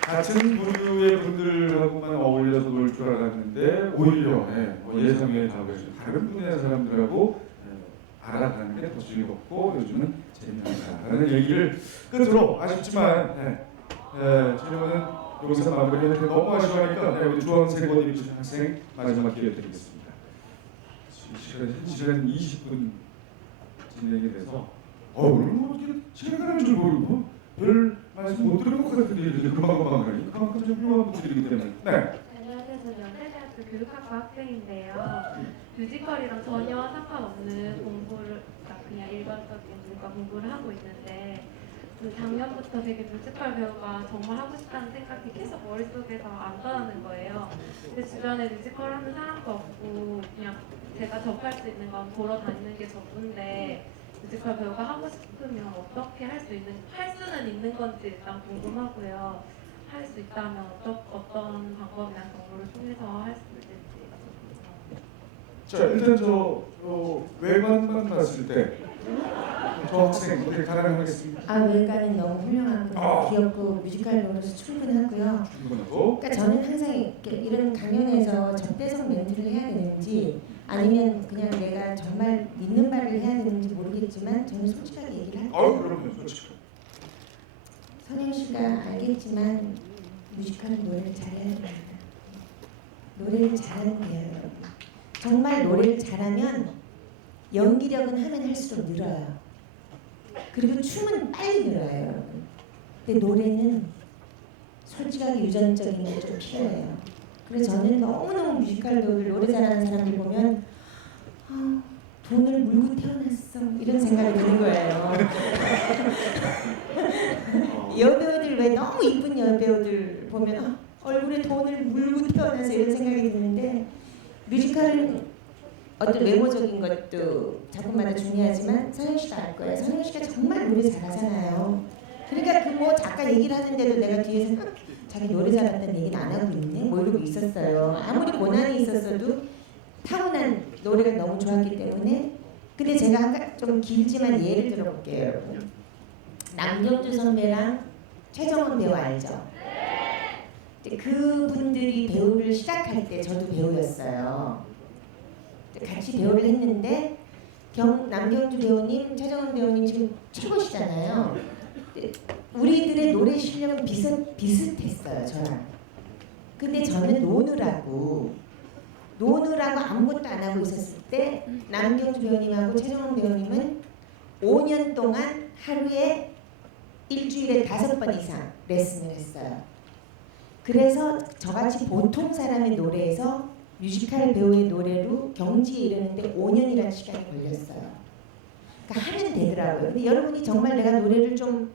같은 부류의 분들하고만 어울려서 놀 줄 알았는데 오히려 뭐 예상외의 답을 다른 분야의 사람들하고 알아가는 게 더 즐겁고 요즘은 재미난다라는 얘기를 끝으로 아쉽지만 질문은 여기서 마무리해도 너무 아쉬워하니까 우리 주황색 옷 입으신 학생 마지막 기회 드리겠습니다. 시간 20분 진행이 돼서 오늘 뭐 이렇게 시간 가는 줄 모르고 별 말씀 못 들은 것 같은데 이렇게 금방금방 가니 그만큼 좀 훌륭한 분들이기 때문에 네. 안녕하세요. 저는 연세대학교 교육학과 학생인데요. 뮤지컬이랑 전혀 상관없는 공부를 그냥 일반적인 문과 공부를 하고 있는데 작년부터 되게 뮤지컬 배우가 정말 하고 싶다는 생각이 계속 머릿속에서 안 떠나는 거예요. 근데 주변에 뮤지컬 하는 사람도 없고 그냥 제가 접할 수 있는 건 보러 다니는 게 전부인데 뮤지컬 배우가 하고 싶으면 어떻게 할 수는 있는 건지 일단 궁금하고요. 할 수 있다면 어떤 방법이나 경로를 통해서 할 수 있을지. 자 일단 저 외관만 봤을 때 저 학생 어떻게 가능하겠습니까? 외관은 너무 훌륭하고 귀엽고 뮤지컬 배우로서 충분하고요. 충분하고 그러니까 저는 항상 이렇게 이런 강연에서 적대적 멘트를 해야 되는지 아니면 그냥 내가 정말 믿는 바를 해야 되는지 모르겠지만 저는 솔직하게 얘기를 할게요. 그러면 솔직히 선영 씨가 알겠지만 뮤지컬은 노래를 잘해야 됩니다. 노래를 잘하는 거예요, 여러분. 정말 노래를 잘하면 연기력은 하면 할수록 늘어요. 그리고 춤은 빨리 늘어요, 여러분. 근데 노래는 솔직하게 유전적인 게 좀 필요해요. 그래서 저는 너무너무 뮤지컬 배우들 노래 잘하는 사람들 보면 돈을 물고 태어났어 이런 생각이 드는 거예요. 여배우들 왜 너무 이쁜 여배우들 보면 얼굴에 돈을 물고 태어나서 이런 생각이 드는데 뮤지컬은 어떤 외모적인 것도 작품마다 중요하지만 서영 씨도 알 거예요. 서영 씨가 정말 노래 잘하잖아요. 그러니까 그 뭐 작가 얘기를 하는데도 내가 뒤에서 자기 노래 잘한다는 얘기는 안 하고 있네 뭐 이러고 있었어요. 아무리 고난이 있었어도 타고난 노래가 너무 좋았기 때문에. 근데 제가 아까 좀 길지만 예를 들어볼게요, 여러분. 남경주 선배랑 최정원 배우 알죠? 그분들이 배우를 시작할 때 저도 배우였어요. 같이 배우를 했는데 남경주 배우님, 최정원 배우님 지금 최고시잖아요. 우리들의 노래 실력은 비슷했어요, 저랑. 근데 저는 노느라고 아무것도 안 하고 있었을 때 남경주 배우님하고 최정원 배우님은 5년 동안 하루에 일주일에 5번 이상 레슨을 했어요. 그래서 저같이 보통 사람의 노래에서 뮤지컬 배우의 노래로 경지에 이르는데 5년이라는 시간이 걸렸어요. 그러니까 하면 되더라고요. 근데 여러분이 정말 내가 노래를 좀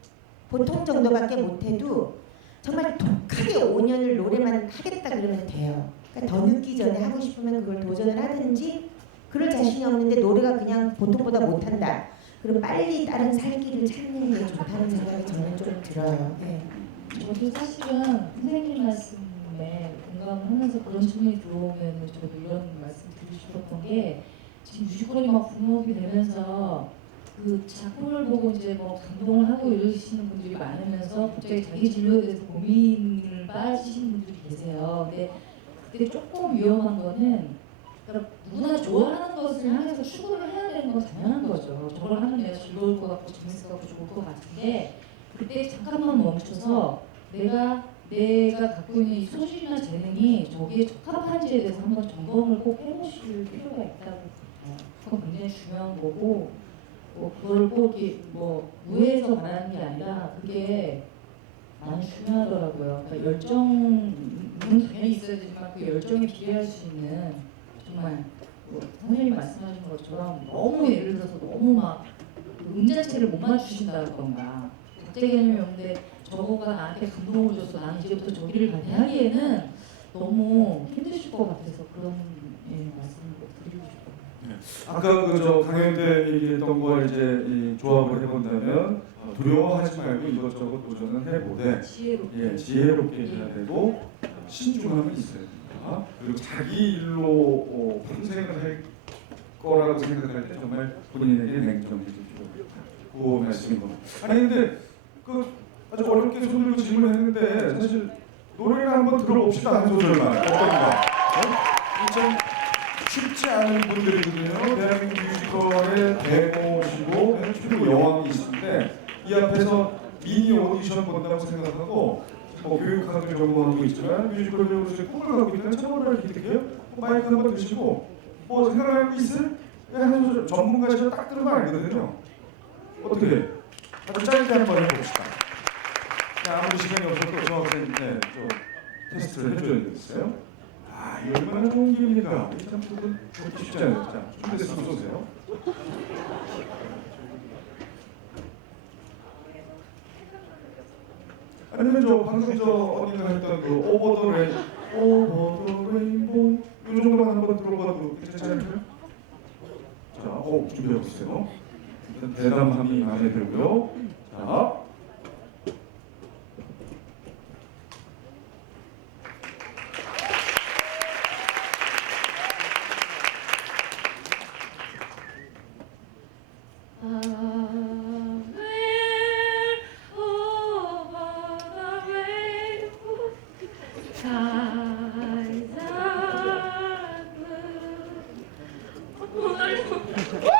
보통 정도밖에 못해도 정말 독하게 5년을 노래만 하겠다 그러면 돼요. 그러니까 더 늦기 전에 하고 싶으면 그걸 도전을 하든지, 그럴 자신이 없는데 노래가 그냥 보통보다 못한다. 그럼 빨리 다른 살 길을 찾는 게 좋다는 생각이 저는 좀 들어요. 네. 저도 사실은 선생님 말씀에 공감을 하면서 그런 질문이 들어오면 저도 이런 말씀 드리고 싶었던 게, 지금 뮤지컬이 막 붐업이 되면서 그 작품을 보고 이제 뭐 감동을 하고 이러시는 분들이 많으면서 갑자기 자기 진로에 대해서 고민을 빠지시는 분들이 계세요. 근데 조금 위험한 거는, 그러니까 누구나 좋아하는 것을 향해서 추구를 해야 되는 건 당연한 거죠. 저걸 하면 내가 즐거울 것 같고 재밌을 것 같고 좋을 것 같은데, 그때 잠깐만 멈춰서 내가 갖고 있는 이 소질이나 재능이 저기에 적합한지에 대해서 한번 점검을 꼭 해보실 필요가 있다고 봐요. 그건 굉장히 중요한 거고, 뭐 그걸 꼭 뭐 무해해서 말하는 게 아니라 그게 많이 중요하더라고요. 그러니까 열정은 당연히 있어야 되지만 그 열정에 비례할 수 있는, 정말 뭐 선생님이 말씀하신 것처럼 너무 예를 들어서 너무 막 음자체를 못 맞추신다던가 각자 개념이 없는데 저거가 나한테 감동을 줘서 나는 이제부터 저기를 가야 하기에는 너무 힘드실 것 같아서 그런 말씀을 드리고 싶어요. 아까 그저 강연 때 얘기했던 걸 이제 이 조합을 해본다면 두려워하지 말고 이것저것 도전을 해보되 지혜롭게 해야 되고 신중함이 있어야 됩니다. 그리고 자기 일로 평생을 할 거라고 생각할 때 정말 본인에게 냉정해질 필요가 있다. 그 말씀인 겁니다. 아니 근데 그 아주 어렵게 손 들고 질문했는데 사실 노래를 한번 들어봅시다. 한 소절만 어떤가? 네? 참 쉽지 않은 분들이거든요. 대한민국 뮤지컬의 대모시고 최고 여왕이신데 이 앞에서 미니 오디션 본다고 생각하고 뭐 교육학을 전공하고 있지만 뮤지컬 배우로서의 꿈을 갖고 있다는 참고를 기득해요. 마이크 한번 드시고 뭐 생각하는 거 있을? 한 소절 전문가시면 딱 들으면 알거든요. 어떻게? 아주 짧게 한번 해봅시다. 아무리 시간이 없어도 저한테 좀 테스트를 해줘야 되겠어요. 아, 이 얼마나 좋은 기회입니까? 참 두분 쉽지 않아요. 자, 준비됐으면 쏘세요. 아니면 저 방금 저 언니가 했던 그 오버 더 레인보우 이 정도만 한번 들어봐도 괜찮을까요? 자, 준비해 보세요. 일단 대담함이 마음에 들고요. 자.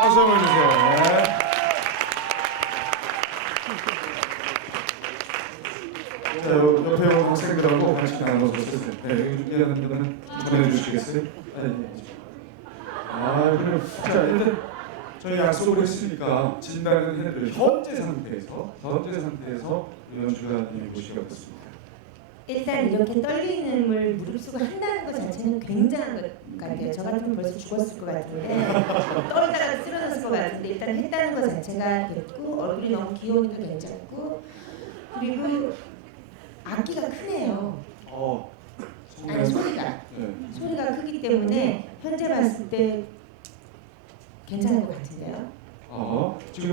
박수 한번 주세요. 네. 자, 옆에 온 학생들하고 같이 나눠서 쓰세요. 네, 준비하는 분들은 보내주시겠어요? 그럼 자, 일단 저희 약속을 했으니까 진단을 해드려요. 현재 상태에서 연주가 보시기 어떻습니까? 일단 이렇게 떨리는 걸 무릅쓰고 한다는 것 자체는 굉장한 것 같아요. 저 같으면 벌써 죽었을 것 같은데 떨다가 쓰러졌을 것 같은데 일단 했다는 것 자체가 됐고 얼굴이 너무 귀여우니까 괜찮고 그리고 악기가 크네요. 아니 소리가 크기 때문에 현재 봤을 때 괜찮은 것 같은데요. 지금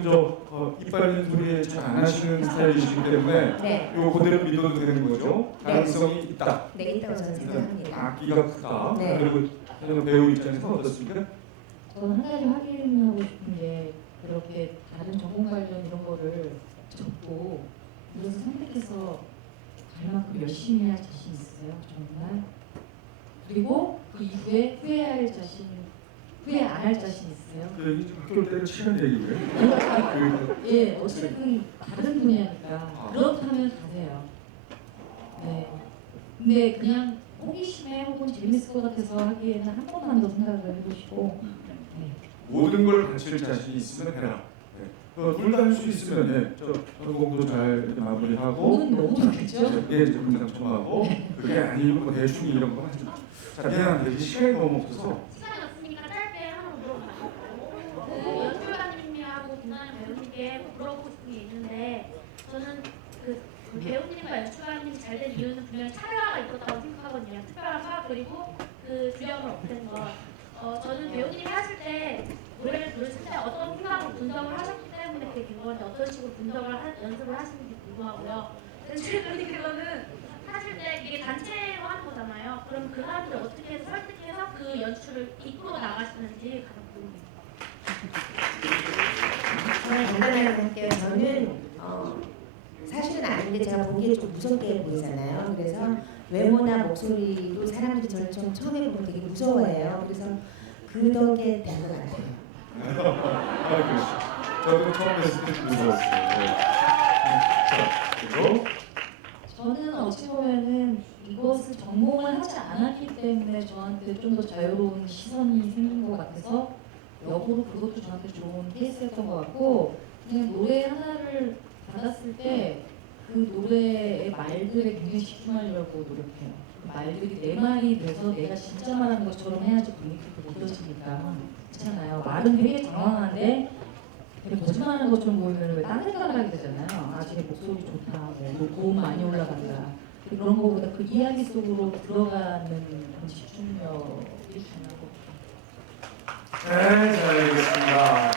이빨 소리 잘 안 하시는 스타일이시기 때문에 네, 이거 그대로 믿어도 되는 거죠? 가능성이 있다. 네 있다고 저는 생각합니다. 악기가 크다. 네. 그리고 저는 배우 입장에서 어떻습니까? 저는 한 가지 확인하고 싶은 게 그렇게 다른 전공 관련 이런 거를 적고 그래서 선택해서 갈 만큼 열심히 할 자신 있어요. 정말. 그리고 그 이후에 후회 안 할 자신 있어요. 그 얘기 좀 학교 때를 치는 얘기고요. 예, 어쨌든 다른 분야니까 그렇다면 가세요. 네. 근데 그냥 호기심에 혹은 재밌을 것 같아서 하기에는 한 번만 더 생각을 해보시고 네. 모든 걸 바칠 자신이 있으면 해라. 둘 다 할 수 있으면 전공도 잘 이렇게 마무리하고 오는 너무 좋겠죠? 예, 이제 분당 청하고 그게 아니면 뭐 대충 이런 거 하지 마. 자, 미안한데 시간이 너무 없어서 시간이 없으니까 짧게 하나 물어봐요. 그 연출가님하고 김나연 배우님께 물어보고 싶은 게 있는데 저는 그 배우님과 연출가님이 잘 된 이유는 분명히 차별화가 있었다고 생각하거든요. 특별한 화 그리고 그 주력을 없앤 것. 저는 배우님이 하실 때 노래를 부르실 때 어떤 생각으로 분석을 하셨기 때문에 그게 된 건데 어떤 식으로 연습을 하시는지 궁금하고요. 연출가님께서는 하실 때 이게 단체로 하는 거잖아요. 그럼 그 사람들 어떻게 해서 설득해서 그 연출을 이끌어 나가시는지 가장 궁금해요. 저는 간단하게 할게요. 저는 사실은 아닌데 제가 보기에 좀 무섭게 보이잖아요. 그래서 외모나 목소리도 사람들이 저를 좀 처음에 보면 되게 무서워해요. 그래서 그 덕에 된 것 같아요. 그렇죠. 저도 처음 뵀을 때 무서웠어요. 자, 그리고 저는 어찌 보면은 이것을 전공을 하지 않았기 때문에 저한테 좀 더 자유로운 시선이 생긴 것 같아서 역으로 그것도 저한테 좋은 케이스였던 것 같고 그냥 노래 하나를 받았을 때 그 노래의 말들에 굉장히 집중하려고 노력해요. 그 말들이 내 말이 돼서 내가 진짜 말하는 것처럼 해야지 분위기가 느껴지니까 그렇잖아요. 말은 되게 장황한데 되게 거짓말하는 것처럼 보이면 왜 딴 생각을 하게 되잖아요. 아, 쟤 목소리 좋다, 뭐 고음 많이 올라간다. 그런 거보다 그 이야기 속으로 들어가는 그런 집중력이 중요한 것 같아요. 네, 잘 알겠습니다.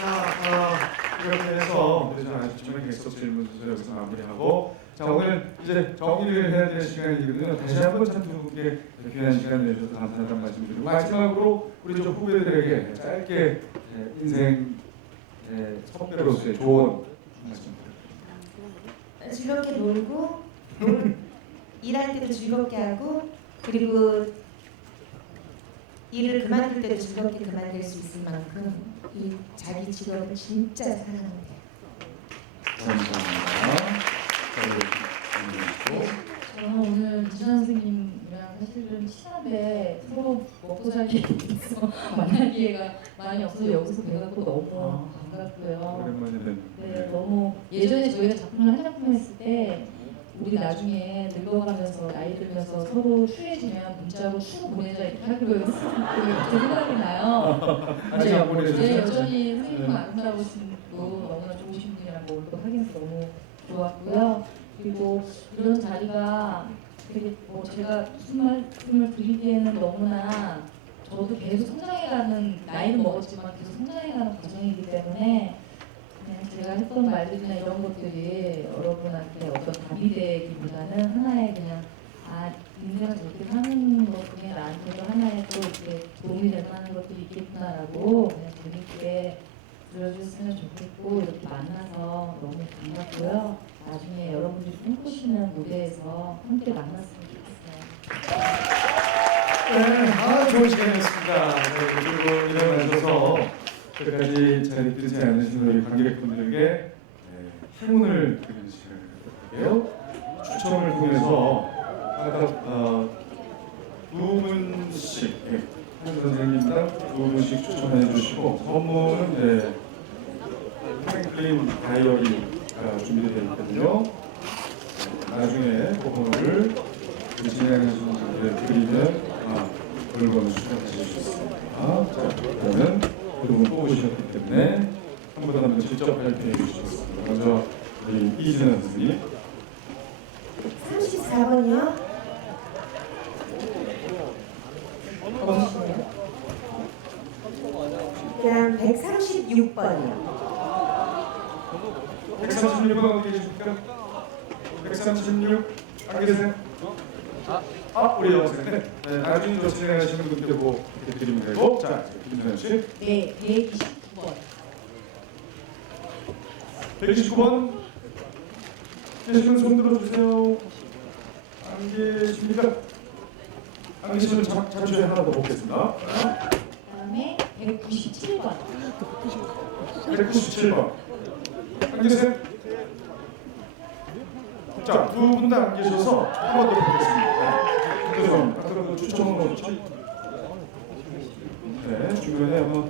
자, 이렇게 해서 우리 아쉽지만 계속 질문 순서 여기서 마무리하고 자, 오늘 이제 정리를 해야 될 시간이거든요. 다시 한번 참 두 분께 귀한 시간 내주셔서 감사하다는 말씀드리고 마지막으로 우리 좀 후배들에게 짧게 인생 선배로서의 조언 말씀 부탁드립니다. 즐겁게 놀고 일할 때도 즐겁게 하고 그리고 일을 그만둘 때도 즐겁게 그만둘 수 있을 만큼 이 자기 직업을 진짜 사랑하면 돼요. 감사합니다. 저는 오늘 이준환 선생님이랑 사실은 친한데 서로 먹고 살기에서 만날 기회가 많이 없어서 여기서 뵈갖고 너무 반갑고요. 오랜만에 뵙는 네, 너무 예전에 저희가 작품을 한 작품 했을 때 우리 나중에 늙어가면서 나이 들면서 서로 추해지면 문자로 추 보내자 이렇게 하기로 했어요. 그게 생각이 나요. 아직 안 보내셨죠? 네, 여전히 선생님 아름다우신 분 너무나 좋으신 분이랑 뭐 오늘 확인해서 너무 좋았고요. 그리고 이런 자리가 되게 뭐 제가 무슨 말씀을 드리기에는 너무나 저도 계속 성장해가는 나이는 먹었지만 계속 성장해가는 과정이기 때문에 그냥 제가 했던 말들이나 이런 것들이 여러분한테 어떤 답이 되기보다는 하나의 그냥 인생을 저렇게 사는 것 중에 나한테도 하나의 또 이렇게 도움이 될 만한 것들이 있겠구나라고 그냥 재밌게 들어주셨으면 좋겠고 이렇게 만나서 너무 반갑고요. 나중에 여러분들이 꿈꾸시는 무대에서 함께 만났으면 좋겠어요. 네, 좋은 시간이었습니다. 그리고 일어나셔서 끝까지 자리 뜨지 않으신 우리 관객분들에게 행운을 드리는 시간을 갖도록 추첨을 통해서 각각 두 분씩 한 선생님당 두 분씩 추천해 주시고 선물은 프랭클린 다이어리가 준비되어 있거든요. 나중에 그 번호를 진행하시는 분들 드리면 물건을 추천하실 수 있습니다. 자, 그러면 두 분 뽑으셨기 때문에 한 분 한 분 직접 발표해 주시겠습니다. 먼저 우리 이진아 선생님. 34번이요? 어, 136번 어디 계십니까? 136 안 계세요? 우리 여학생. 네, 나중에 저 진행하시는 분께 뭐 이렇게 드리면 되고. 자, 김선영 씨. 네, 129번. 129번 계시면 손 들어주세요. 안 계십니까? 안 계시면 잠시 하나 더 보겠습니다. 다음에 197번. 197번 안 계세요? 자, 두 분 다 안 계셔서 한 번 더 보겠습니다. 죄송합니다. 아까 그 추첨은 어디죠? 네, 주변에 아마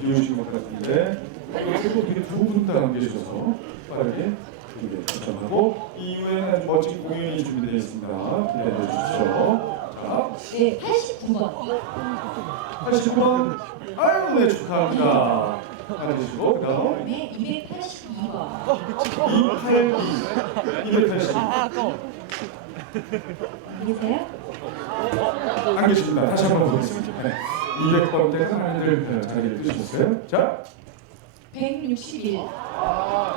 비우신 것 같은데 이렇게 두 분 다 안 계셔서 빠르게 추첨하고 이후에는 아주 멋진 공연이 준비되어 있습니다. 기대해 주십시오. 자, 네, 89번. 80번 아유 네 축하합니다. 앉으시고 그 다음 네, 282번. 282 안 계세요? 안 계십니다. 다시 한번 보겠습니다. 네. 200번대 하나를 자리를 뜨셨어요. 자, 161.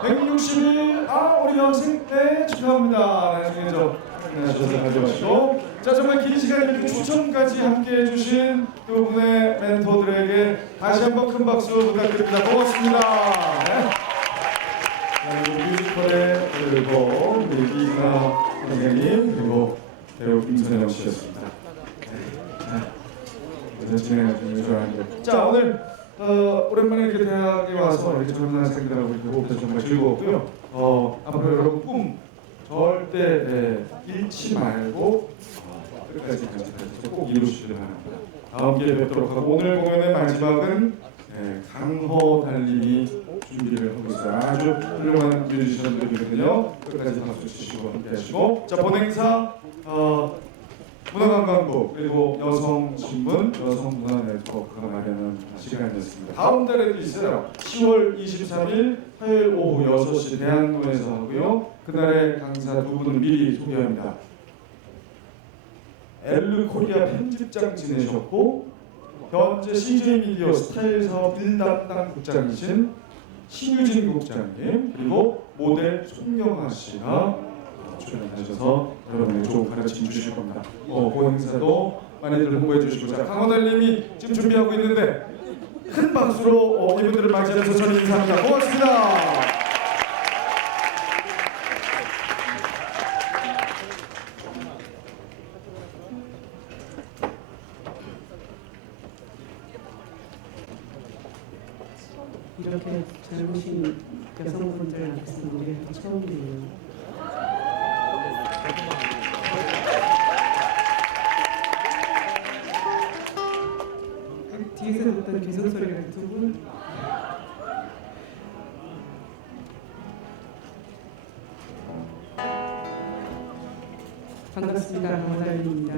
161 우리 여학생 네 축하합니다. 나중에 저 확인하셔서 가져가시고 자 정말 긴 시간 이렇게 추천까지 함께 해주신 두 분의 멘토들에게 다시 한번 큰 박수 부탁드립니다. 고맙습니다. 네. 그리고 뮤지컬의 그리고 우리 이나 선생님 그리고 배우 김선영 씨였습니다. 네. 진행하시는 좋아하는데 자 오늘 오랜만에 이렇게 대학에 와서 이렇게 젊은 학생들하고 이렇게 호흡해서 정말 즐거웠고요. 앞으로 여러분 꿈 절대 잃지 말고 끝까지 간직하셔서 꼭 이루시길 바랍니다. 다음 기회에 뵙도록 하고 오늘 공연의 마지막은 강호 달님이 준비를 하고 있어요. 아주 훌륭한 뮤지션들이거든요. 끝까지 박수 치시고 함께하시고 자 본행사 문화관광부 그리고 여성신문, 여성문화네트워크가 마련한 시간이었습니다. 다음 달에도 있어요. 10월 23일 화요일 오후 6시 대학로에서 하고요. 그날의 강사 두 분을 미리 소개합니다. 엘르코리아 편집장 지내셨고 현재 CJ 미디어 스타일 사업 1담당 국장이신 신유진 국장님 그리고 모델 손경아 씨가 출연하셔서 여러분에게 좋은 가르침 주실 겁니다. 그 행사도 많이들 홍보해 주시고 자 강호달님이 지금 준비하고 있는데 큰 박수로 이분들을 맞이하면서 저는 인사합니다. 고맙습니다. 이렇게 젊으신 여성분들 앞에서 노래하기 처음이에요. 뒤에서 듣던 개성소리 같은 두 분. 반갑습니다. 강호달입니다.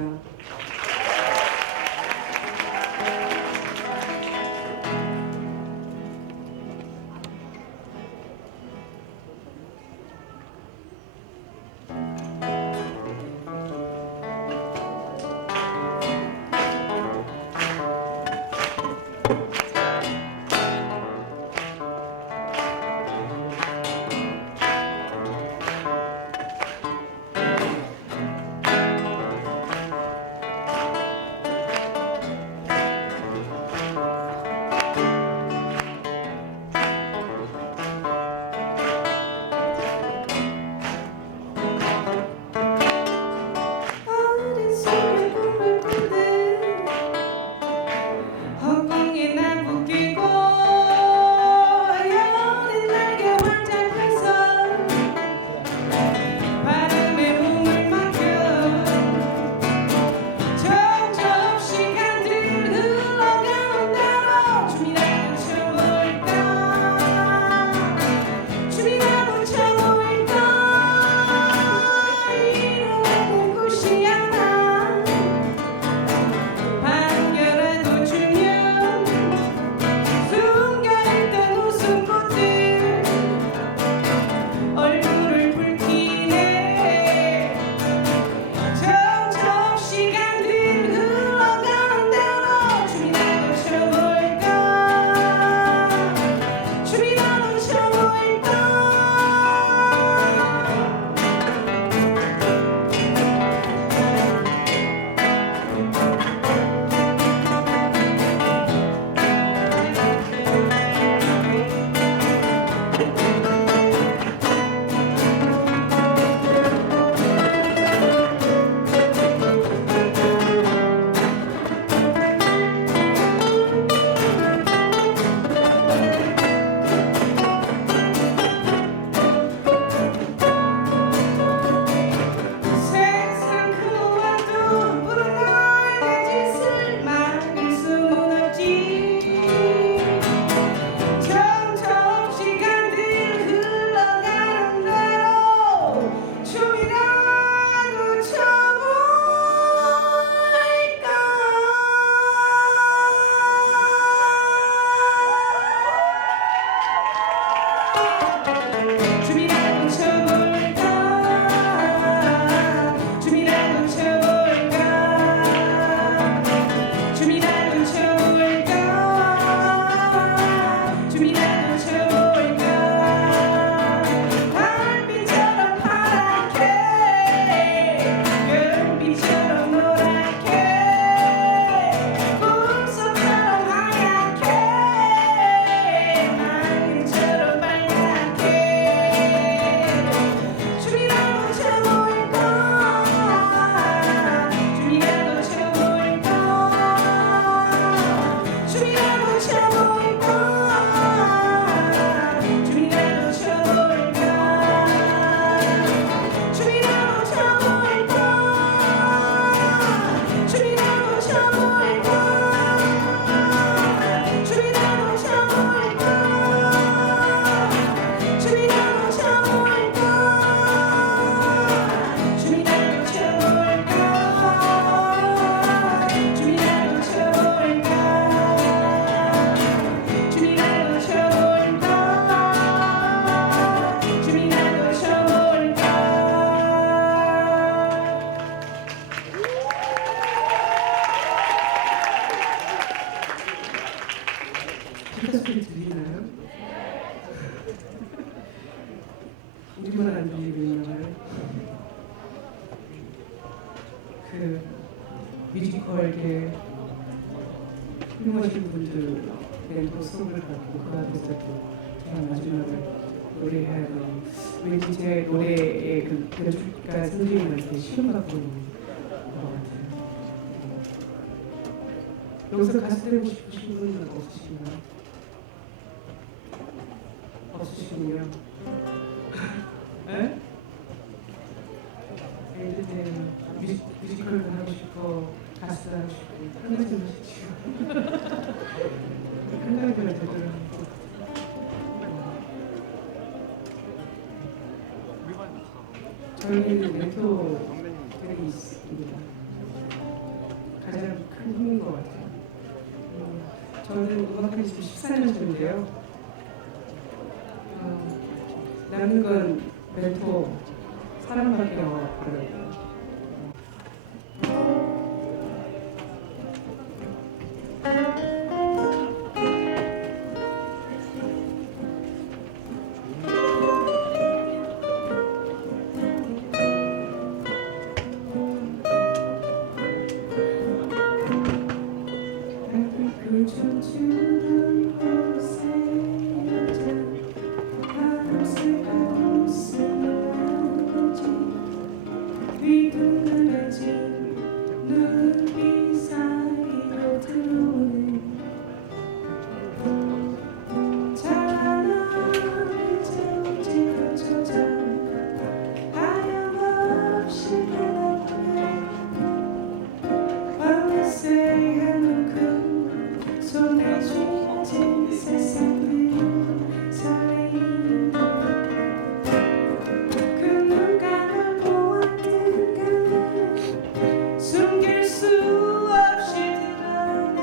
그 뮤지컬 이렇게 훌륭하신 분들 멘토 수업을 받고 그 앞에서 또 제가 마지막을 노래해야 되는 왠지 제 노래의 그 연출가 선생님한테 시험받고 있는 것 같아요. 여기서 가수 되고 싶으신 분은 없으신가요? 없으시군요. 네? 예를 들면 뮤지컬도 하고 싶고 가수도 하고 싶고 한 가지만 하십시오. 한 가지만 제대로 하고. 저희는 멘토들이 있습니다. 가장 큰 힘인 것 같아요. 저는 음악한 지 14년 전인데요. 남는 건 멘토 사랑밖에 없더라고요. 춤추는 곳에 앉아 밤새가 웃으면지 뒤둥그레진 눈빛 사이로 들어오는 찬란한 이제 저자 하염없이 변하네 밤새 한눈금 손에 쥐어진 세상을 설레이는 그 누가 널 보았든 간에 숨길 수 없이 드러내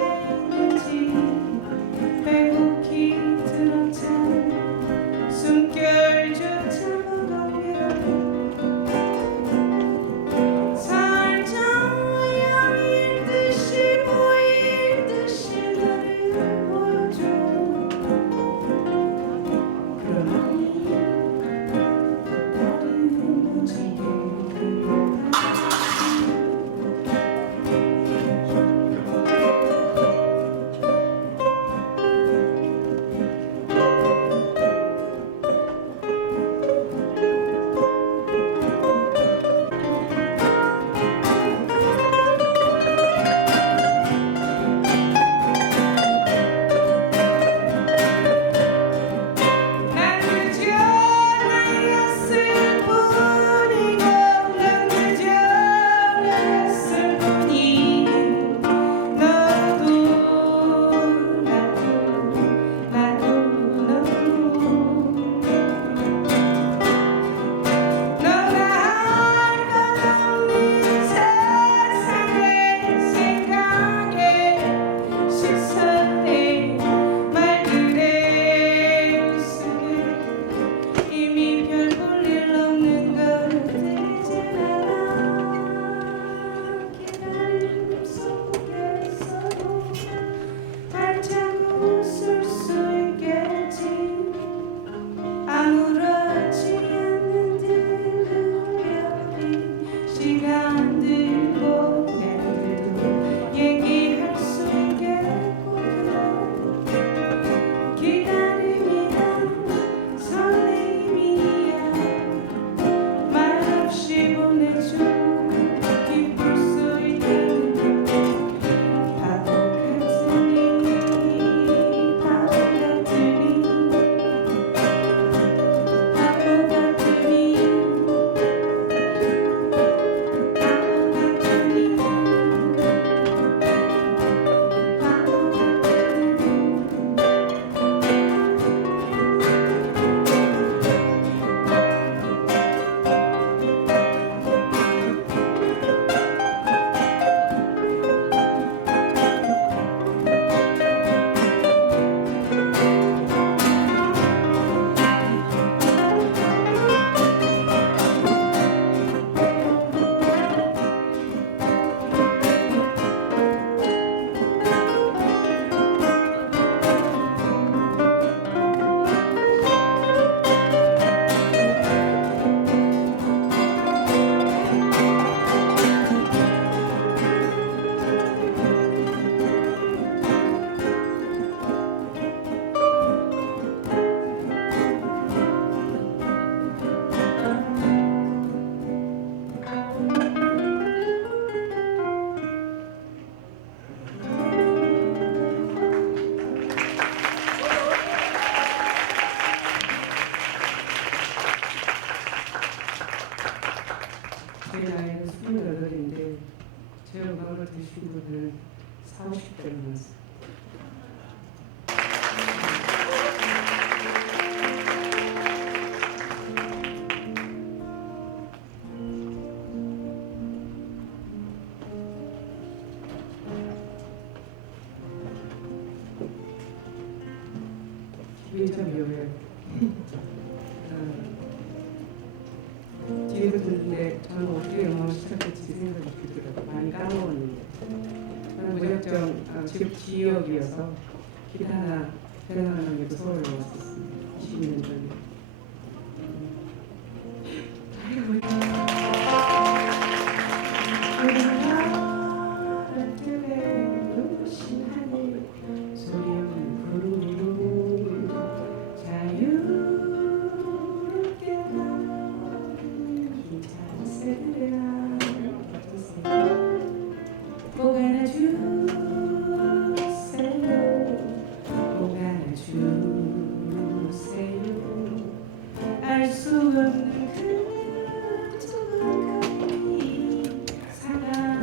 28인데 제 음악을 드신 분은 40, 50대는 많습니다. 기분이 참 묘해요. 뒤에서 듣는데 저는 어떻게 음악을 시작했지 생각이 들더라고요. 많이 까먹었는데 저는 무작정 지역이어서 기타나 대학원에도 서울로 왔었습니다. 20년 전에. 소리 없는 구름으로 자유롭게 나는 찬새들아 꼭 안아주세요 꼭 안아주세요 알 수 없는 그 조각이 사랑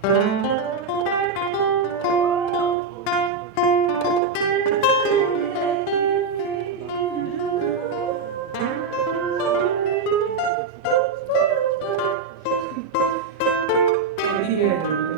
어디 해야 되는데?